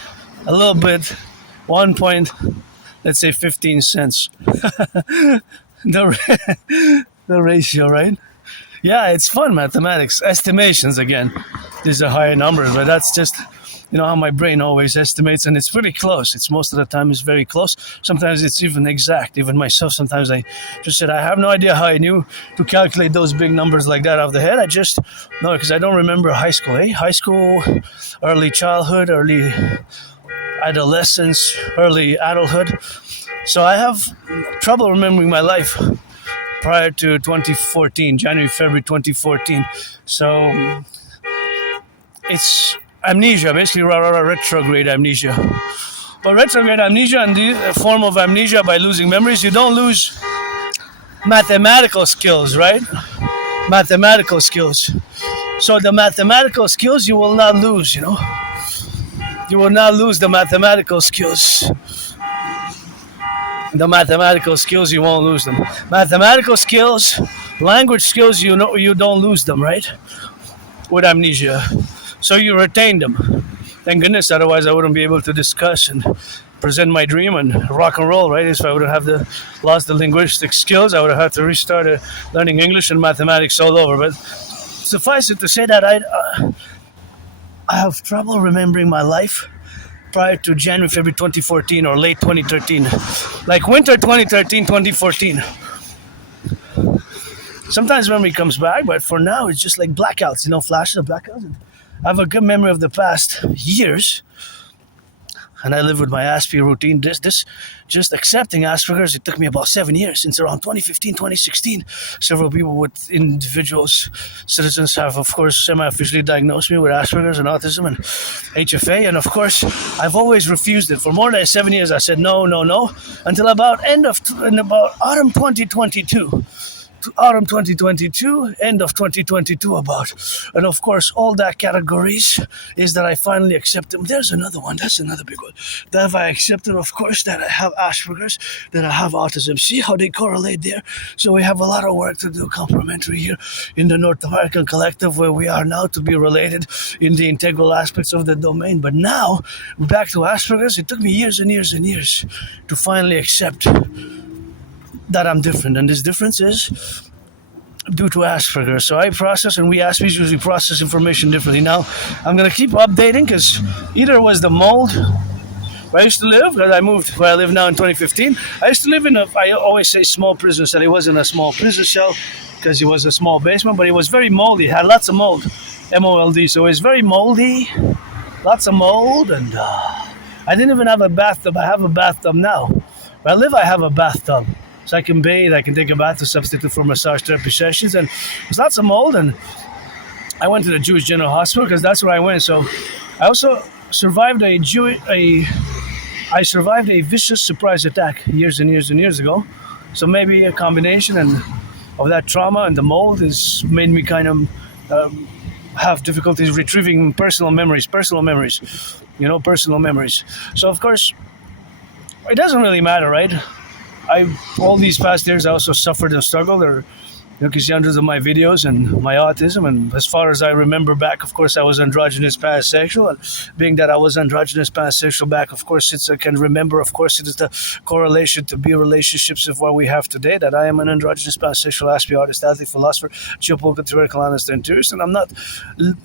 a little bit 1 point, let's say 15 cents. the ratio, right? Yeah, it's fun mathematics. Estimations again. These are higher numbers, but that's just how my brain always estimates, and it's pretty close. It's most of the time it's very close. Sometimes it's even exact. Even myself, sometimes I just said I have no idea how I knew to calculate those big numbers like that off the head. I just know because I don't remember high school. High school, early childhood, early adolescence, early adulthood. So I have trouble remembering my life prior to 2014, January, February 2014. So it's amnesia, basically retrograde amnesia. But retrograde amnesia and the form of amnesia by losing memories, you don't lose mathematical skills, right? Mathematical skills. So the mathematical skills you will not lose, You will not lose the mathematical skills. The mathematical skills, you won't lose them. Mathematical skills, language skills, you don't lose them, right? With amnesia. So you retain them. Thank goodness, otherwise I wouldn't be able to discuss and present my dream and rock and roll, right? If I would have lost the linguistic skills, I would have had to restart learning English and mathematics all over. But suffice it to say that I have trouble remembering my life prior to January, February 2014 or late 2013. Like winter 2013, 2014. Sometimes memory comes back, but for now it's just like blackouts, flashes of blackouts. I have a good memory of the past years, and I live with my Aspiesque routine. This just accepting Asperger's, it took me about 7 years, since around 2015, 2016. Several people citizens have, of course, semi-officially diagnosed me with Asperger's and autism and HFA, and of course, I've always refused it. For more than 7 years, I said no, until about autumn 2022. Autumn 2022, end of 2022 about. And of course, all that categories is that I finally accepted. There's another one. That's another big one. That I accepted, of course, that I have Asperger's, that I have autism. See how they correlate there? So we have a lot of work to do complementary here in the North American Collective, where we are now to be related in the integral aspects of the domain. But now, back to Asperger's, it took me years and years and years to finally accept that I'm different, and this difference is due to Asperger's. So I process, and we Aspiesque usually process information differently. Now, I'm going to keep updating, because either it was the mold where I used to live, because I moved where I live now in 2015. I used to live in I always say small prison cell. It wasn't a small prison cell, because it was a small basement, but it was very moldy. It had lots of mold, M-O-L-D. So it was very moldy, lots of mold, and I didn't even have a bathtub. I have a bathtub now. Where I live, I have a bathtub. So I can bathe, I can take a bath to substitute for massage therapy sessions, and there's lots of mold. And I went to the Jewish General Hospital because that's where I went. So I also survived a vicious surprise attack years and years and years ago. So maybe a combination of that trauma and the mold has made me kind of have difficulties retrieving personal memories. Personal memories. So of course, it doesn't really matter, right? All these past years, I also suffered and struggled, you can see hundreds of my videos and my autism. And as far as I remember back, of course, I was androgynous pansexual. And being that I was androgynous pansexual back, of course, since I can remember, of course, it is the correlation to be relationships of what we have today, that I am an androgynous pansexual Aspiesque artist, athlete, philosopher, geopolitical theoretical analyst, and theorist. And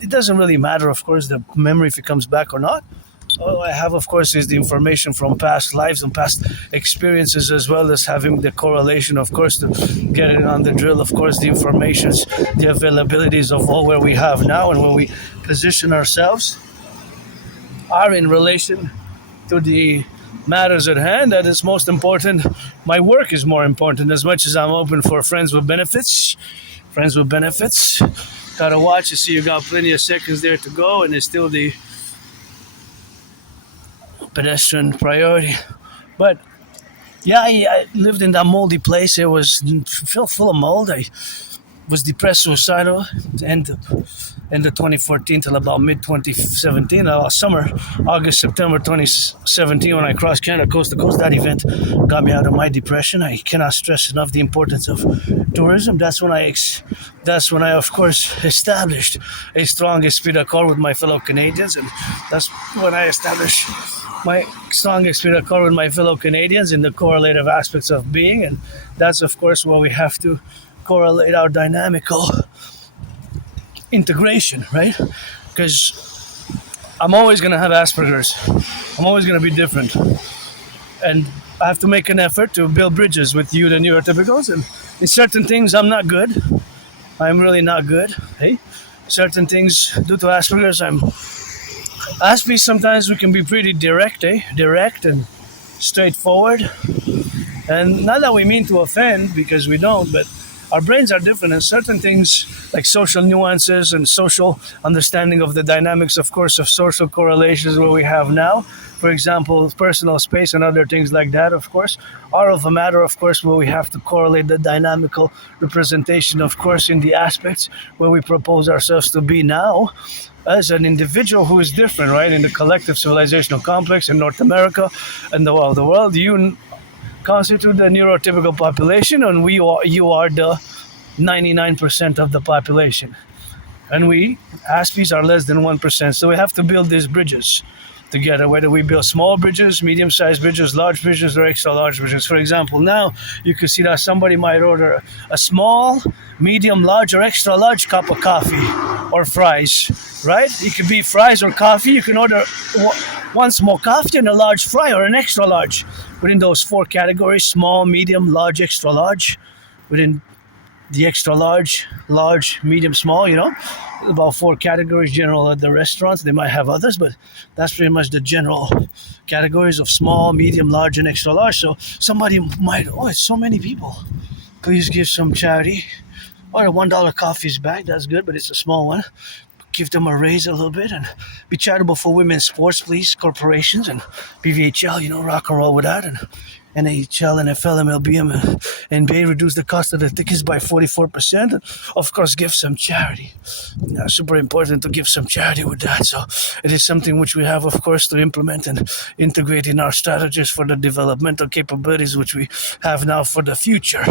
it doesn't really matter, of course, the memory if it comes back or not. All I have, of course, is the information from past lives and past experiences, as well as having the correlation, of course, to get it on the drill, of course, the informations, the availabilities of all where we have now, and when we position ourselves are in relation to the matters at hand. That is most important. My work is more important. As much as I'm open for friends with benefits, friends with benefits. Gotta watch and see you got plenty of seconds there to go, and there's still the pedestrian priority. But yeah, I lived in that moldy place. It was full of mold. I was depressed, suicidal, end of 2014 till about mid 2017, summer, August, September 2017, when I crossed Canada coast to coast. That event got me out of my depression. I cannot stress enough the importance of tourism. That's when I of course established a strong esprit de corps with my fellow Canadians, and that's when I established my strong esprit de corps with my fellow Canadians in the correlative aspects of being, and that's of course where we have to correlate our dynamical integration, right? Because I'm always going to have Asperger's. I'm always going to be different. And I have to make an effort to build bridges with you, the neurotypicals. And in certain things, I'm not good. I'm really not good. Hey, certain things due to Asperger's, Aspiesque, sometimes we can be pretty direct, direct and straightforward. And not that we mean to offend, because we don't, but our brains are different, and certain things like social nuances and social understanding of the dynamics, of course, of social correlations where we have now, for example, personal space and other things like that, of course, are of a matter, of course, where we have to correlate the dynamical representation, of course, in the aspects where we propose ourselves to be now as an individual who is different, right? In the collective civilizational complex in North America and the world, you constitute the neurotypical population, and you are the 99% of the population, and we Aspies are less than 1%. So we have to build these bridges together, whether we build small bridges, medium-sized bridges, large bridges, or extra large bridges. For example, now you can see that somebody might order a small, medium, large, or extra large cup of coffee or fries, right? It could be fries or coffee. You can order one small coffee and a large fry, or an extra large, within those four categories: small, medium, large, extra large. Within the extra large, medium, small, about four categories general at the restaurants. They might have others, but that's pretty much the general categories of small, medium, large, and extra large. So somebody might, it's so many people, please give some charity. Or a $1 coffee's bag, that's good, but it's a small one. Give them a raise a little bit, and be charitable for women's sports, please, corporations, and BVHL, Rock&Roll with that, and NHL, NFL, MLB, and NBA reduce the cost of the tickets by 44%. And of course, give some charity. Super important to give some charity with that. So it is something which we have, of course, to implement and integrate in our strategies for the developmental capabilities which we have now for the future.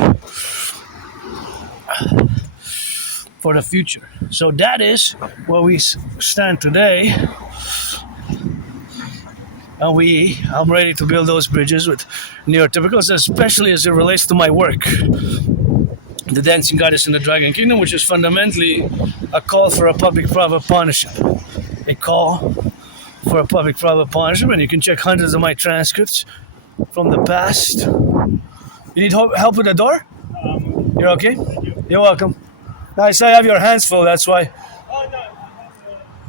So that is where we stand today. And I'm ready to build those bridges with neurotypicals, especially as it relates to my work. The Dancing Goddess in the Dragon Kingdom, which is fundamentally a call for a public-private partnership. A call for a public-private partnership, and you can check hundreds of my transcripts from the past. You need help with the door? You're okay? You're welcome. Nice, I have your hands full, that's why. Oh, no,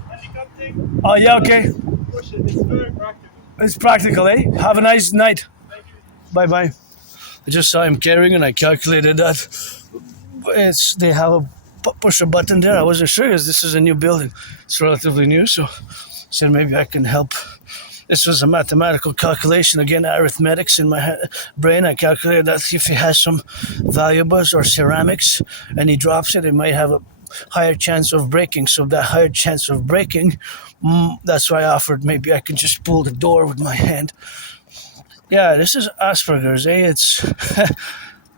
handicap thing. Oh, yeah, okay. Push it, it's very practical. It's practical, eh? Have a nice night. Thank you. Bye-bye. I just saw him carrying, and I calculated that they have a push a button there. I wasn't sure, because this is a new building. It's relatively new, so I said maybe I can help. This was a mathematical calculation, again, arithmetics in my brain. I calculated that if he has some valuables or ceramics and he drops it, it might have a higher chance of breaking. So that higher chance of breaking, that's why I offered maybe I can just pull the door with my hand. Yeah, this is Asperger's, eh?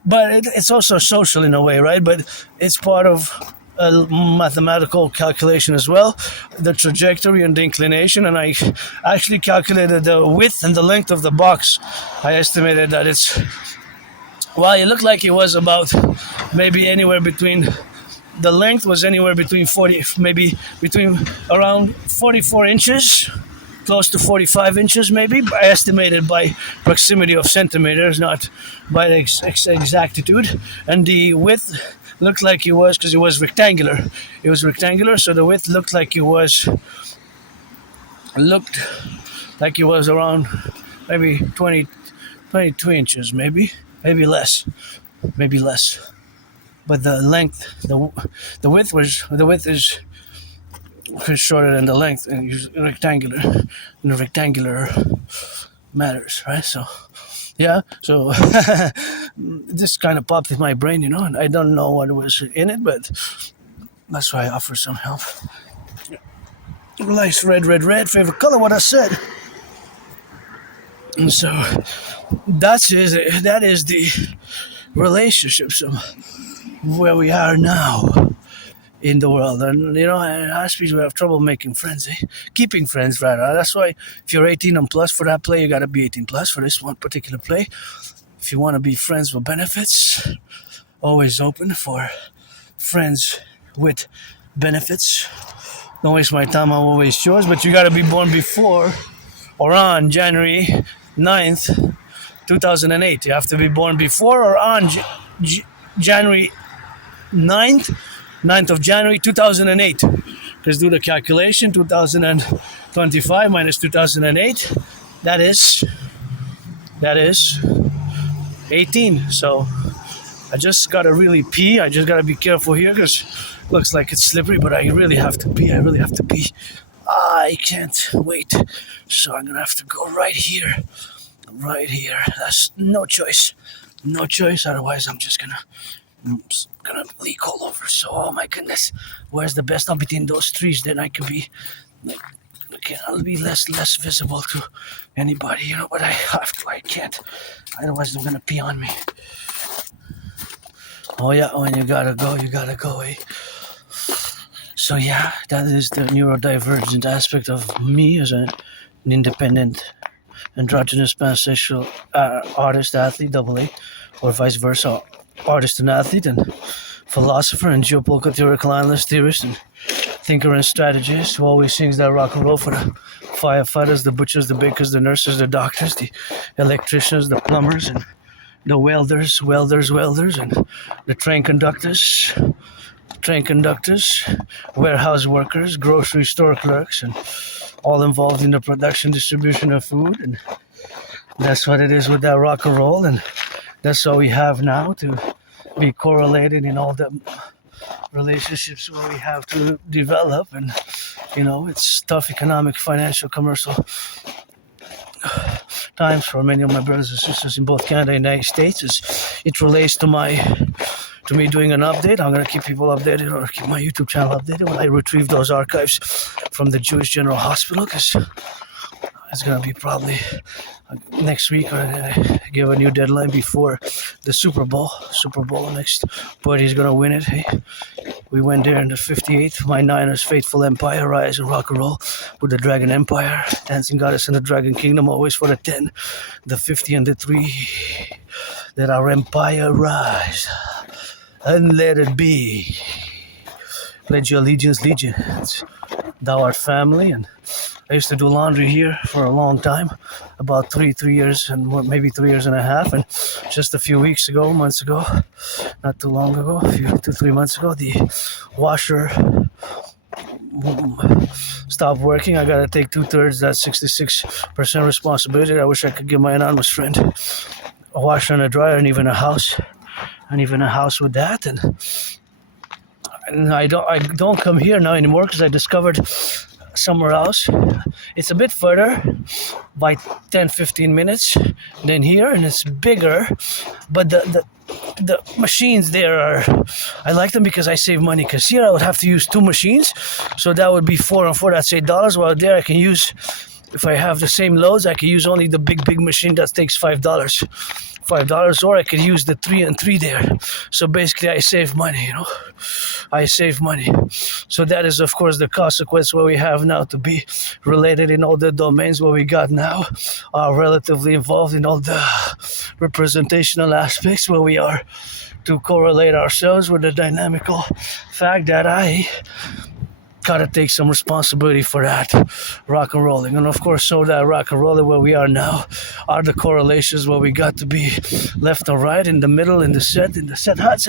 But it's also social in a way, right? But it's part of a mathematical calculation as well, the trajectory and the inclination, and I actually calculated the width and the length of the box. I estimated that it looked like it was about maybe anywhere between, the length was anywhere between around 44 inches, close to 45 inches maybe, I estimated by proximity of centimeters, not by the exactitude, and the width looked like it was, because it was rectangular. It was rectangular, so the width looked like it was around maybe 22 inches, maybe less. but the width is shorter than the length, and rectangular matters, right? So yeah, so this kind of popped in my brain, and I don't know what was in it, but that's why I offer some help. Nice red, favorite color, what I said. And so that is the relationships of where we are now in the world. And Aspiesque, we have trouble making friends, keeping friends rather. That's why if you're 18 and plus for that play, you gotta be 18 plus for this one particular play. If you want to be friends with benefits, always open for friends with benefits. Don't waste my time, I won't waste yours, but you gotta be born before or on January 9th, 2008. You have to be born before or on January 9th of January 2008. Because do the calculation, 2025 minus 2008, that is 18. So I just gotta really pee. I just gotta be careful here because looks like it's slippery, but I really have to pee. I can't wait. So I'm gonna have to go right here. That's no choice. Otherwise I'm just gonna leak all over. So, oh my goodness, where's the best? Not between those trees, then I can be I'll be less visible to anybody, but I can't. Otherwise they're gonna pee on me. Oh yeah, when you gotta go, eh? So yeah, that is the neurodivergent aspect of me as an independent, androgynous, pansexual artist, athlete, AA, or vice versa, artist and athlete, and philosopher and geopolitical theoretical analyst, theorist, and thinker and strategist who always sings that rock and roll for the firefighters, the butchers, the bakers, the nurses, the doctors, the electricians, the plumbers, and the welders, and the train conductors, warehouse workers, grocery store clerks, and all involved in the production, distribution of food. And that's what it is with that rock and roll, and that's all we have now to be correlated in all the relationships where we have to develop. And it's tough economic, financial, commercial times for many of my brothers and sisters in both Canada and the United States. It relates to me doing an update. I'm going to keep people updated, or keep my YouTube channel updated when I retrieve those archives from the Jewish General Hospital, because it's going to be probably next week, or give a new deadline before the Super Bowl. Next buddy's going to win it. Hey, we went there in the 58th. My Niners faithful empire rise and rock and roll with the Dragon Empire, dancing goddess in the Dragon Kingdom, always for the 10, the 50, and the 3. Let our empire rise and let it be. Pledge your allegiance, legions. Thou art family. And I used to do laundry here for a long time, about 3 years and more, maybe 3 years and a half. And just a few months ago, not too long ago, 2-3 months ago, the washer stopped working. I got to take 2/3, that's 66% responsibility. I wish I could give my anonymous friend a washer and a dryer and even a house with that. And I don't come here now anymore because I discovered somewhere else. It's a bit further by 10-15 minutes than here, and it's bigger, but the machines there I like them because I save money, because here I would have to use 2 machines, so that would be 4 and 4, that's $8, while there I can use, if I have the same loads, I can use only the big machine that takes $5, or I could use the 3 and 3 there. So basically I save money, So that is of course the consequence where we have now to be related in all the domains where we got now, are relatively involved in all the representational aspects where we are to correlate ourselves with the dynamical fact that I gotta take some responsibility for that rock and rolling. And of course, so that rock and rolling where we are now are the correlations where we got to be left and right, in the middle, in the set hut.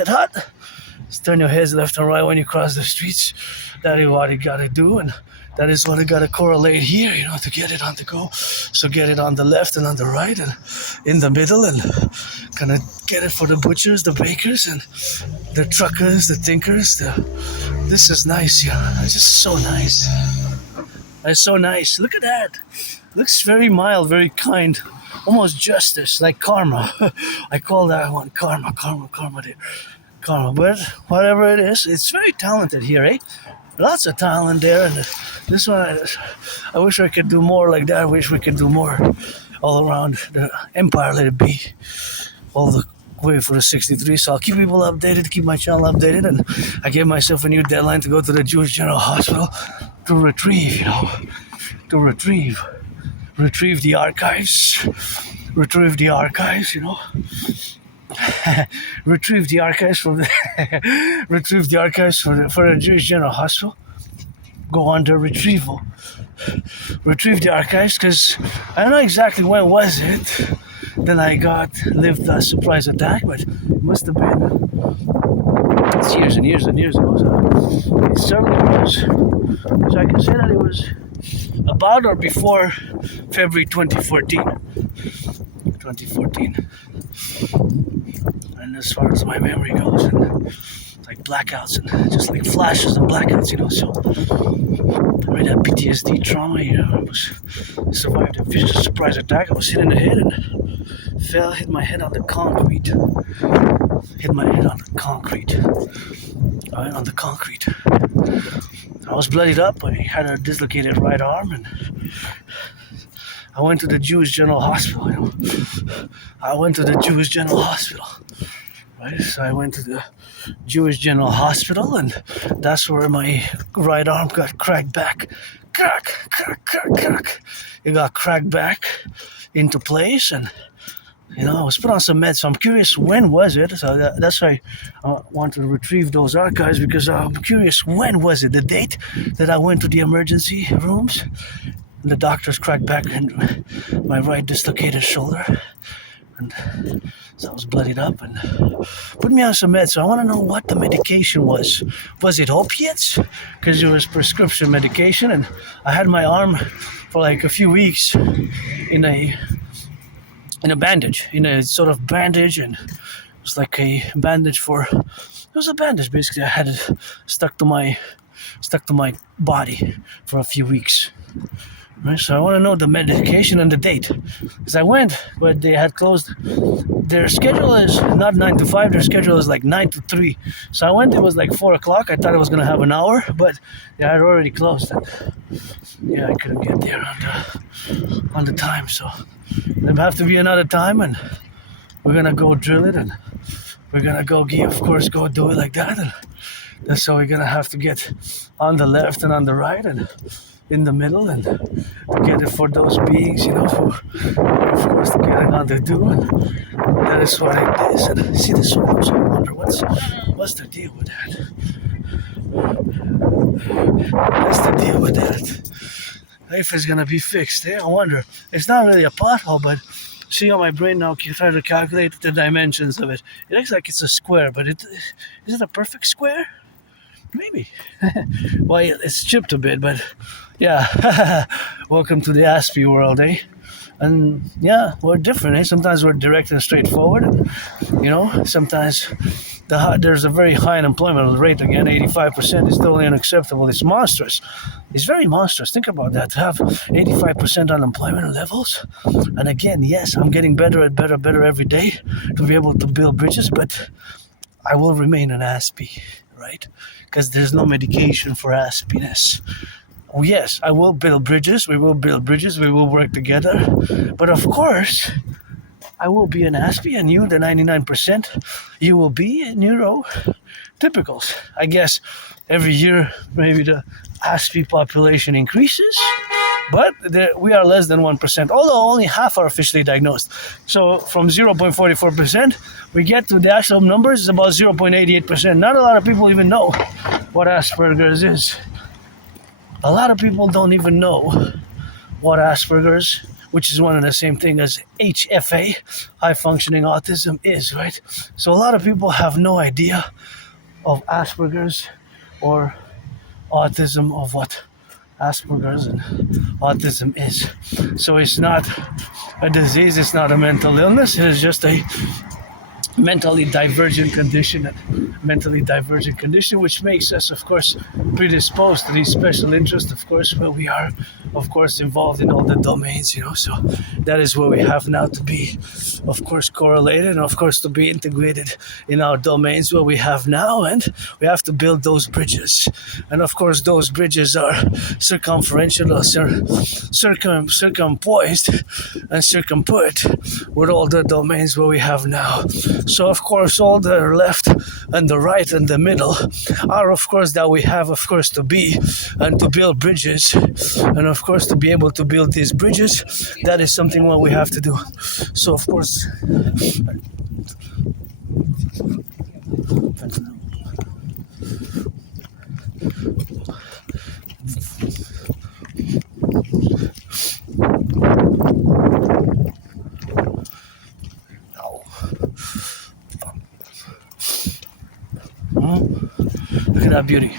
Just turn your heads left and right when you cross the streets. That is what you gotta do. And that is what I gotta correlate here, you know, to get it on the go. So get it on the left and on the right and in the middle, and kind of get it for the butchers, the bakers, and the truckers, the thinkers. This is nice, yeah. It's just so nice. It's so nice. Look at that. Looks very mild, very kind. Almost justice, like karma. I call that one karma there. Karma. But whatever it is, it's very talented here, eh? Lots of talent there. And this one, I wish I could do more like that. I wish we could do more all around the empire, let it be. All the way for the 63. So I'll keep people updated, keep my channel updated. And I gave myself a new deadline to go to the Jewish General Hospital to retrieve, you know, retrieve the archives, you know. Retrieve the archives for the Jewish General Hospital. Go under retrieval. Retrieve the archives, because I don't know exactly when was it. Then I lived a surprise attack, but it must have been years and years and years ago. So it certainly was. So I can say that it was about or before February 2014. And as far as my memory goes, and like blackouts and just like flashes and blackouts, you know. So I had PTSD trauma, you know. I survived a vicious surprise attack. I was hit in the head and hit my head on the concrete. I was bloodied up. I had a dislocated right arm, and I went to the Jewish General Hospital. You know? Right? So I went to the Jewish General Hospital, and that's where my right arm got cracked back. Crack. It got cracked back into place, and you know, I was put on some meds. So I'm curious, when was it? So that's why I want to retrieve those archives, because I'm curious, when was it? The date that I went to the emergency rooms, and the doctors cracked back in my right dislocated shoulder, and so I was bloodied up and put me on some meds. So I want to know what the medication was. Was it opiates? Because it was prescription medication, and I had my arm for like a few weeks in a bandage, in a sort of bandage, and it was like a bandage it was a bandage basically. I had it stuck to my body for a few weeks. Right, so I want to know the medication and the date, because I went, but they had closed. Their schedule is not 9 to 5. Their schedule is like 9 to 3. So I went. It was like 4 o'clock. I thought I was gonna have an hour, but they had already closed. And yeah, I couldn't get there on the time. So there have to be another time, and we're gonna go drill it, and we're gonna go do it like that, and that's how we're gonna have to get on the left and on the right and in the middle, and to get it for those beings, you know, who, of course, to get it on the do, and that is what it is. And I see this one, so I wonder what's the deal with that? What's the deal with that? If it's gonna be fixed, eh? I wonder. It's not really a pothole, but see on my brain now, try to calculate the dimensions of it. It looks like it's a square, but is it a perfect square? Maybe. Well, it's chipped a bit, but yeah. Welcome to the Aspiesque world, eh? And yeah, we're different, eh? Sometimes we're direct and straightforward, and you know, sometimes there's a very high unemployment rate. Again, 85% is totally unacceptable. It's monstrous. It's very monstrous. Think about that. To have 85% unemployment levels. And again, yes, I'm getting better every day to be able to build bridges, but I will remain an Aspie, right? Because there's no medication for Aspiness. Oh, yes, I will build bridges. We will build bridges. We will work together. But of course, I will be an Aspie, and you, the 99%, you will be neurotypicals. I guess every year maybe the Aspie population increases, but we are less than 1%, although only half are officially diagnosed. So from 0.44%, we get to the actual numbers is about 0.88%. Not a lot of people even know what Asperger's is. A lot of people don't even know what Asperger's, which is one and the same thing as HFA, high functioning autism, is, right? So a lot of people have no idea of Asperger's or autism, of what Asperger's and autism is. So it's not a disease, it's not a mental illness, it is just a mentally divergent condition, which makes us, of course, predisposed to these special interests, of course, where we are, of course, involved in all the domains, so that is where we have now to be, of course, correlated, and of course to be integrated in our domains where we have now, and we have to build those bridges, and of course those bridges are circumferential or circumpoised and circumput with all the domains where we have now. So of course all the left and the right and the middle are of course that we have of course to be and to build bridges, and of course to be able to build these bridges, that is something what we have to do. So of course look at that beauty.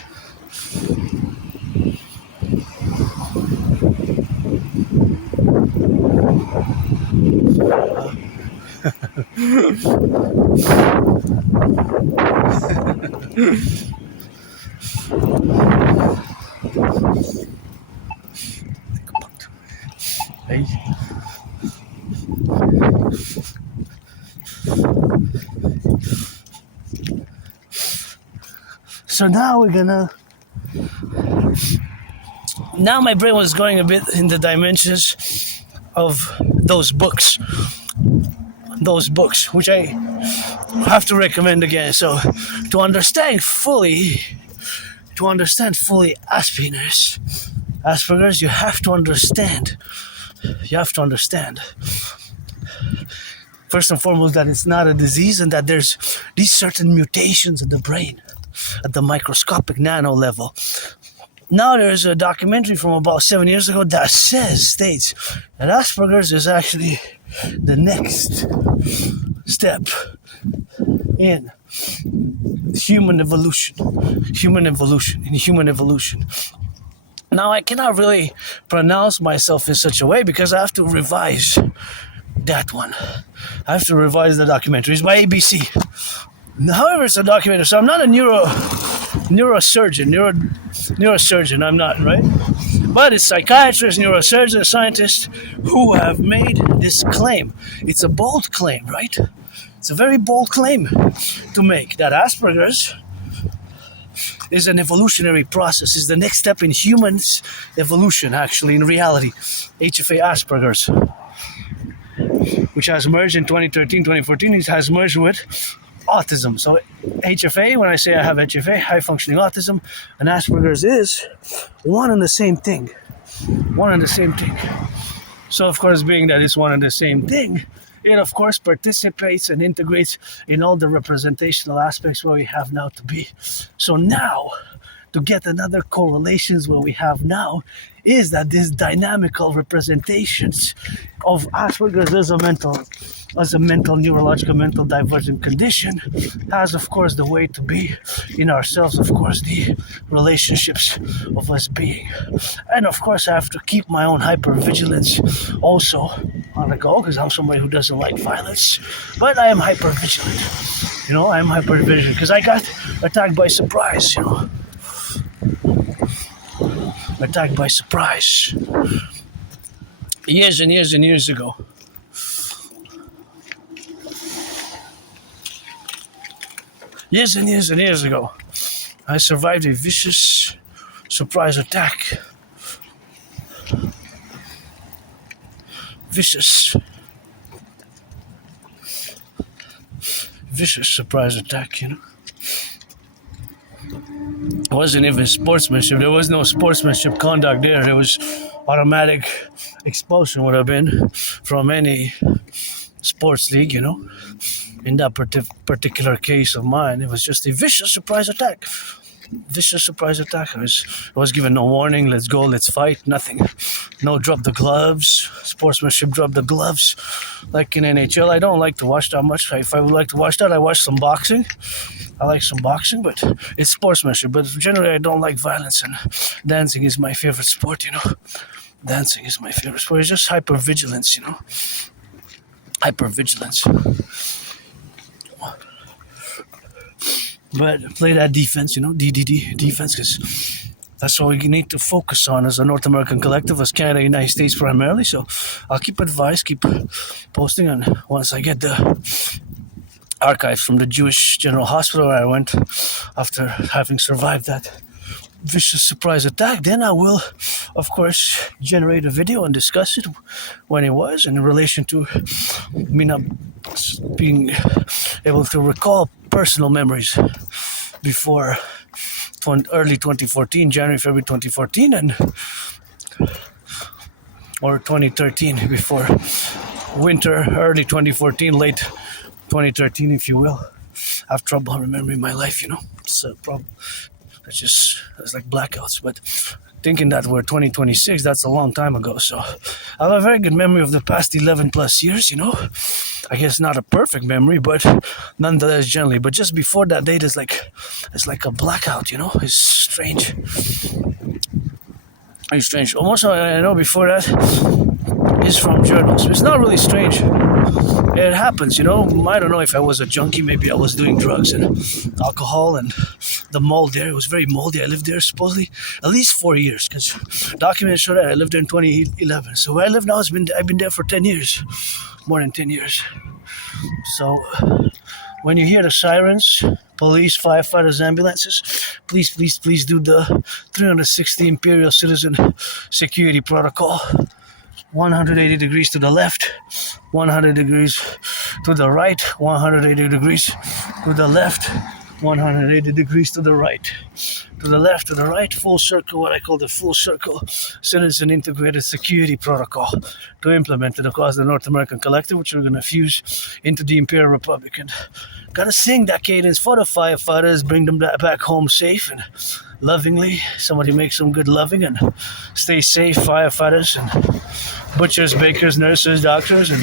Hey. So now now my brain was going a bit in the dimensions of those books, which I have to recommend again. So to understand fully Asperger's, you have to understand first and foremost that it's not a disease, and that there's these certain mutations in the brain at the microscopic nano level. Now there's a documentary from about 7 years ago that states that Asperger's is actually the next step in human evolution. Now I cannot really pronounce myself in such a way because I have to revise that one. I have to revise the documentary. It's by ABC. However, it's a documentary, so I'm not a neurosurgeon, I'm not, right? But it's psychiatrists, neurosurgeons, scientists who have made this claim. It's a bold claim, right? It's a very bold claim to make, that Asperger's is an evolutionary process, is the next step in humans' evolution, actually, in reality. HFA Asperger's, which has merged in 2013, 2014, it has merged with autism. So HFA, when I say I have HFA, high functioning autism, and Asperger's is one and the same thing. So of course, being that it's one and the same thing, it of course participates and integrates in all the representational aspects where we have now to be. So now, to get another correlations where we have now, is that these dynamical representations of Asperger's as a mental, neurological, mental divergent condition has, of course, the way to be in ourselves, of course, the relationships of us being. And, of course, I have to keep my own hypervigilance also on the go, because I'm somebody who doesn't like violence. But I am hypervigilant. I am hypervigilant because I got attacked by surprise, Attacked by surprise. Years and years and years ago. Years and years and years ago, I survived a vicious surprise attack. Vicious surprise attack, It wasn't even sportsmanship. There was no sportsmanship conduct there. There was automatic expulsion would have been from any sports league, In that particular case of mine, it was just a vicious surprise attack. vicious surprise attack. I was given no warning. Let's go. Let's fight. Nothing. No, drop the gloves. Sportsmanship. Drop the gloves. Like in NHL, I don't like to watch that much. If I would like to watch that, I watch some boxing. I like some boxing, but it's sportsmanship. But generally, I don't like violence, and dancing is my favorite sport. Dancing is my favorite sport. It's just hypervigilance. Hypervigilance. But play that defense, DDD, defense, because that's what we need to focus on as a North American collective, as Canada, United States primarily. So I'll keep advice, keep posting, and once I get the archives from the Jewish General Hospital where I went after having survived that vicious surprise attack, then I will, of course, generate a video and discuss it when it was in relation to me not being able to recall personal memories before early 2014, January, February 2014, or 2013, before winter, early 2014, late 2013, if you will. I have trouble remembering my life, It's a problem. It's like blackouts, but thinking that we're 2026, that's a long time ago. So I have a very good memory of the past 11 plus years, I guess not a perfect memory, but nonetheless generally. But just before that date it's like a blackout, It's strange. It's strange. Almost I know before that is from journals. It's not really strange. It happens, I don't know if I was a junkie, maybe I was doing drugs and alcohol, and the mold there, it was very moldy. I lived there supposedly at least 4 years, because documents show that I lived there in 2011. So where I live now, I've been there for 10 years, more than 10 years. So when you hear the sirens, police, firefighters, ambulances, please do the 360 Imperial Citizen Security Protocol. 180 degrees to the left, 100 degrees to the right, 180 degrees to the left, 180 degrees to the right. To the left, to the right, full circle, what I call the full circle citizen integrated security protocol to implement it across the North American collective, which we're going to fuse into the Imperial Republic. And gotta sing that cadence for the firefighters, bring them back home safe and lovingly. Somebody make some good loving and stay safe, firefighters and butchers, bakers, nurses, doctors. And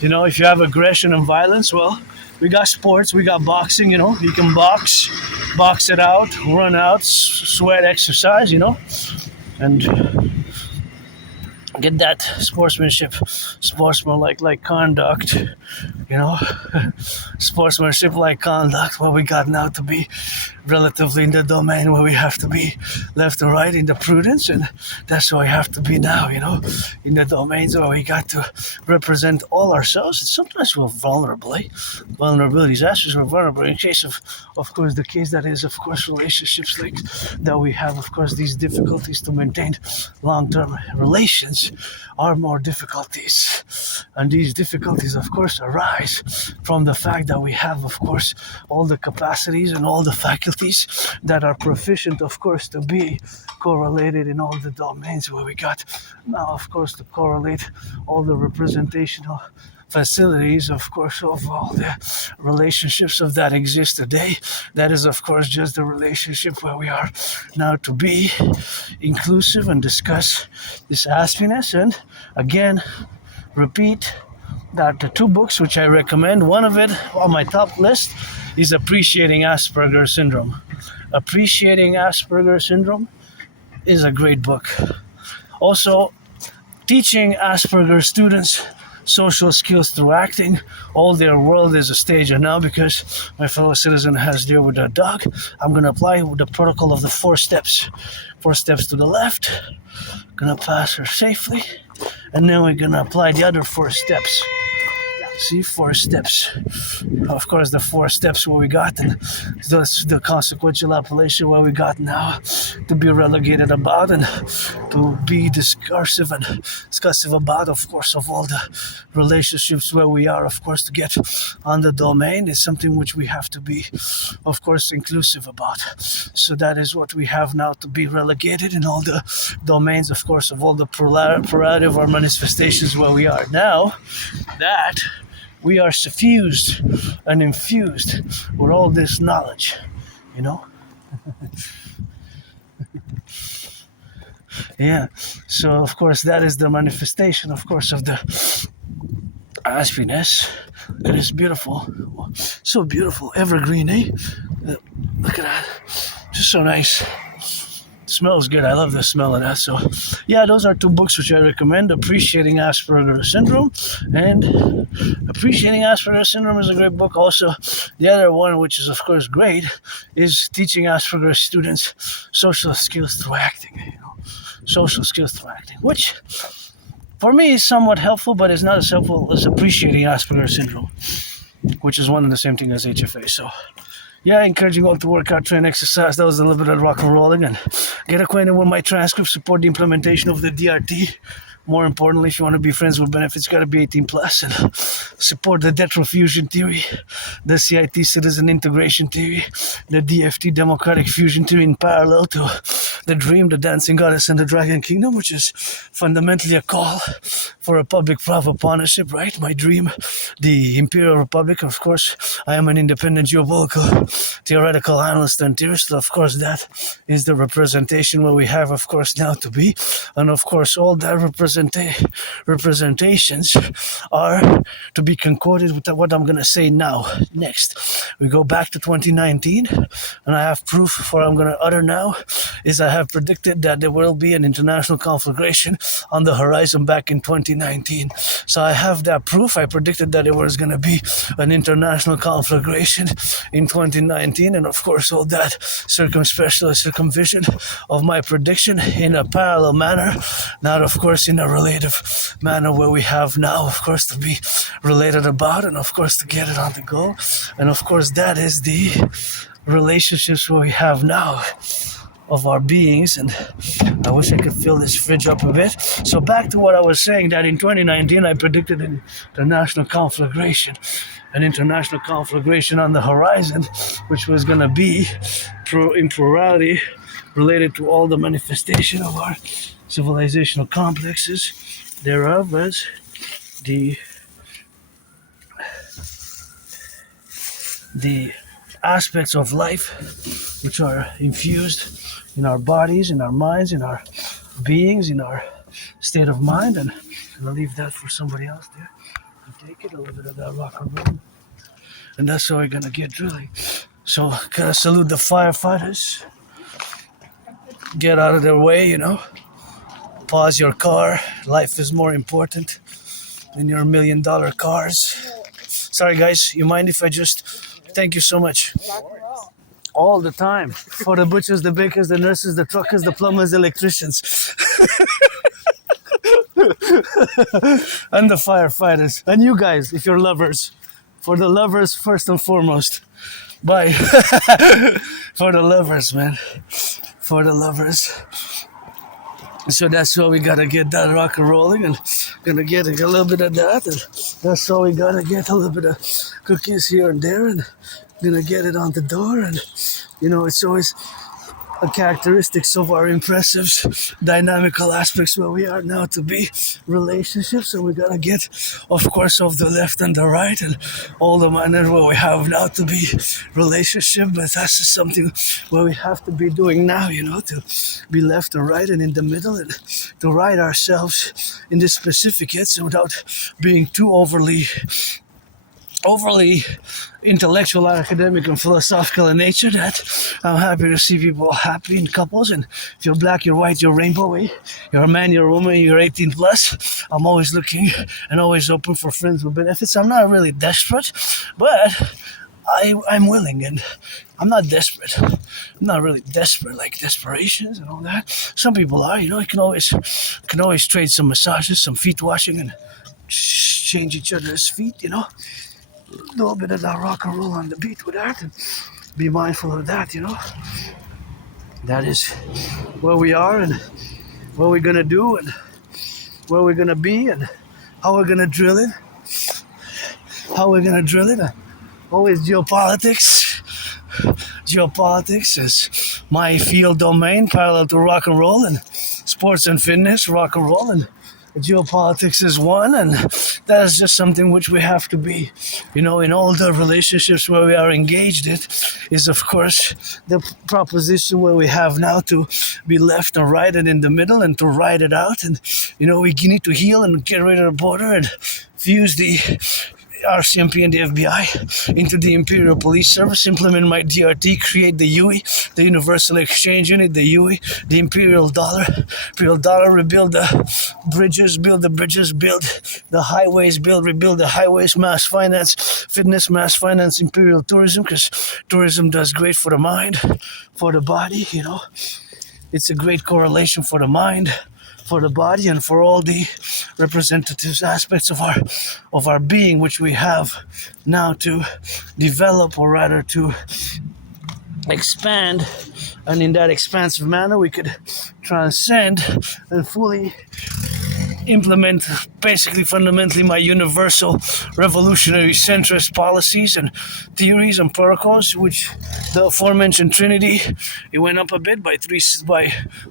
if you have aggression and violence, well, we got sports, we got boxing, you can box it out, run out, sweat, exercise, and get that sportsmanlike conduct, sportsmanship-like conduct, where we got now to be relatively in the domain where we have to be left and right in the prudence, and that's where we have to be now, in the domains where we got to represent all ourselves. And sometimes we're vulnerable, vulnerability is actually we're vulnerable in case of course, the case that is, of course, relationships like that we have, of course, these difficulties to maintain long-term relations are more difficulties. And these difficulties, of course, arise from the fact that we have, of course, all the capacities and all the faculties that are proficient, of course, to be correlated in all the domains where we got now, of course, to correlate all the representational facilities, of course, of all the relationships of that exist today. That is, of course, just the relationship where we are now to be inclusive and discuss this aspiness. And again, repeat that the two books which I recommend, one of it on my top list is Appreciating Asperger Syndrome. Appreciating Asperger Syndrome is a great book. Also, Teaching Asperger Students Social Skills Through Acting. All their world is a stage, and now because my fellow citizen has there with a dog, I'm going to apply the protocol of the 4 steps. 4 steps to the left, going to pass her safely, and then we're going to apply the other 4 steps. See, 4 steps. Of course, the 4 steps where we got, and that's the consequential appellation where we got now to be relegated about and to be discursive about, of course, of all the relationships where we are, of course, to get on the domain is something which we have to be, of course, inclusive about. So that is what we have now to be relegated in all the domains, of course, of all the plurality of our manifestations where we are now. That we are suffused and infused with all this knowledge, Yeah, so of course that is the manifestation, of course, of the Aspiesque. It is beautiful, so beautiful, evergreen, eh? Look at that, just so nice. Smells good. I love the smell of that. So, yeah, those are two books which I recommend: Appreciating Asperger's Syndrome, and Appreciating Asperger's Syndrome is a great book. Also, the other one, which is of course great, is Teaching Asperger's Students Social Skills Through Acting. Social skills through acting, which for me is somewhat helpful, but is not as helpful as Appreciating Asperger's Syndrome, which is one and the same thing as HFA. So, yeah, encouraging all to work out, train, exercise. That was a little bit of rock and rolling, and get acquainted with my transcript, support the implementation of the DRT. More importantly, if you want to be friends with benefits, got to be 18 plus, and support the debt fusion theory, the CIT citizen integration theory, the DFT democratic fusion theory in parallel to the dream, the dancing goddess, and the dragon kingdom, which is fundamentally a call for a public-private partnership, right? My dream, the Imperial Republic. Of course, I am an independent geopolitical theoretical analyst and theorist. Of course, that is the representation where we have, of course, now to be, and of course, all that representations are to be concorded with what I'm going to say now. Next, we go back to 2019, and I have proof for what I'm going to utter now is I have predicted that there will be an international conflagration on the horizon back in 2019. So I have that proof. I predicted that there was going to be an international conflagration in 2019, and of course all that circumvision of my prediction in a parallel manner, not of course in a relative manner where we have now, of course, to be related about, and of course to get it on the go, and of course that is the relationships where we have now of our beings. And I wish I could fill this fridge up a bit. So back to what I was saying, that in 2019 I predicted an international conflagration on the horizon, which was going to be in plurality related to all the manifestation of our civilizational complexes thereof as the aspects of life which are infused in our bodies, in our minds, in our beings, in our state of mind. And I'm gonna leave that for somebody else there to take it, a little bit of that rock and roll, and that's how we're gonna get drilling. So gotta salute the firefighters. Get out of their way, pause your car. Life is more important than your $1 million cars. Sorry guys, you mind if I just thank you so much. All the time. For the butchers, the bakers, the nurses, the truckers, the plumbers, the electricians. And the firefighters. And you guys, if you're lovers. For the lovers, first and foremost. Bye. For the lovers, man. For the lovers. So that's why we gotta get that rock and rolling, and gonna get a little bit of that, and that's why we gotta get a little bit of cookies here and there, and gonna get it on the door. And it's always a characteristics of our impressive dynamical aspects where we are now to be relationships. So we gotta get, of course, of the left and the right and all the manner where we have now to be relationship. But that's just something where we have to be doing now, to be left and right and in the middle, and to write ourselves in the specificates without being too overly intellectual, academic, and philosophical in nature. That I'm happy to see people happy in couples. And if you're black, you're white, you're rainbow, you're a man, you're a woman, you're 18 plus. I'm always looking and always open for friends with benefits. I'm not really desperate, but I'm willing, and I'm not desperate. I'm not really desperate, like desperations and all that. Some people are, you can always trade some massages, some feet washing, and change each other's feet, A little bit of that rock and roll on the beat with that, and be mindful of that, That is where we are, and what we're gonna do, and where we're gonna be, and how we're gonna drill it. Always geopolitics. Geopolitics is my field domain, parallel to rock and roll, and sports and fitness, rock and roll, and geopolitics is one, and that is just something which we have to be, in all the relationships where we are engaged. It is, of course, the proposition where we have now to be left and right and in the middle and to ride it out. And we need to heal and get rid of the border and fuse the RCMP and the FBI into the Imperial Police Service, implement my DRT, create the UE, the Universal Exchange Unit, the UE, the Imperial Dollar, rebuild the bridges, build the highways, rebuild the highways, mass finance, fitness, mass finance, Imperial tourism, because tourism does great for the mind, for the body, It's a great correlation for the mind, for the body, and for all the representative aspects of our being, which we have now to develop, or rather to expand. And in that expansive manner, we could transcend and fully implement, basically fundamentally, my universal revolutionary centrist policies and theories and protocols, which the aforementioned Trinity, it went up a bit by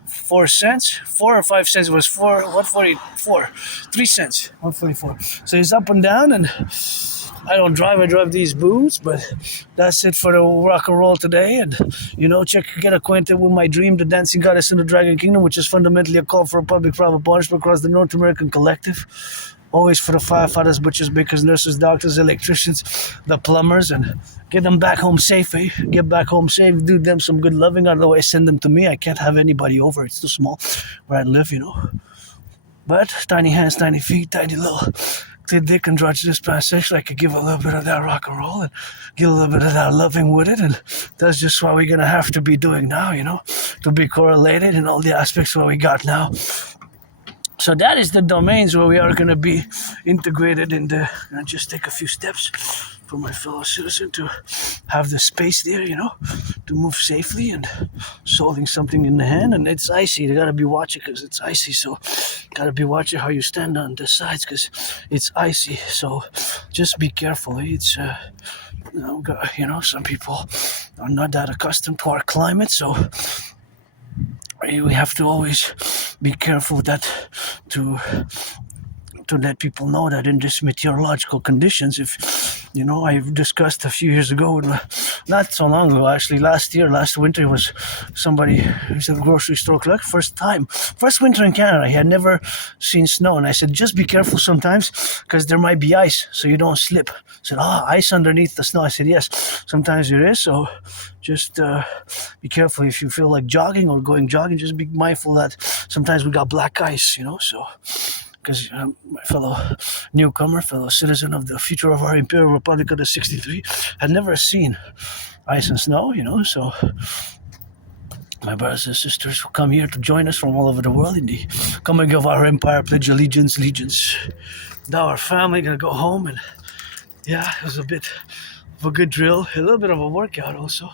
4 cents, 4 or 5 cents. It was 144, 3 cents, 144. So it's up and down, and I don't drive. I drive these boots, but that's it for the rock and roll today. And get acquainted with my dream, the dancing goddess in the Dragon Kingdom, which is fundamentally a call for a public-private partnership across the North American collective. Always for the firefighters, butchers, bakers, nurses, doctors, electricians, the plumbers, and get them back home safe. Get back home safe. Do them some good loving. Otherwise, send them to me. I can't have anybody over. It's too small where I live. But tiny hands, tiny feet, tiny little dick androgynous pansexual. I could give a little bit of that rock and roll and get a little bit of that loving with it, and that's just what we're gonna have to be doing now, to be correlated in all the aspects what we got now. So that is the domains where we are gonna be integrated in the. And just take a few steps for my fellow citizen to have the space there, to move safely, and holding something in the hand, and it's icy. You gotta be watching because it's icy, so gotta be watching how you stand on the sides because it's icy. So just be careful. It's some people are not that accustomed to our climate, so we have to always be careful that to let people know that in this meteorological conditions, if I've discussed a few years ago, not so long ago actually, last winter, was somebody who's at a grocery store collect first winter in Canada. He had never seen snow, and I said, just be careful sometimes because there might be ice, so you don't slip. I said, ice underneath the snow. I said, yes, sometimes there is, so just be careful. If you feel like jogging or going jogging, just be mindful that sometimes we got black ice, so because my fellow newcomer, fellow citizen of the future of our Imperial Republic of the 63, had never seen ice and snow, so my brothers and sisters who come here to join us from all over the world in the coming of our empire, pledge allegiance. Now our family gonna go home, and it was a bit of a good drill, a little bit of a workout also,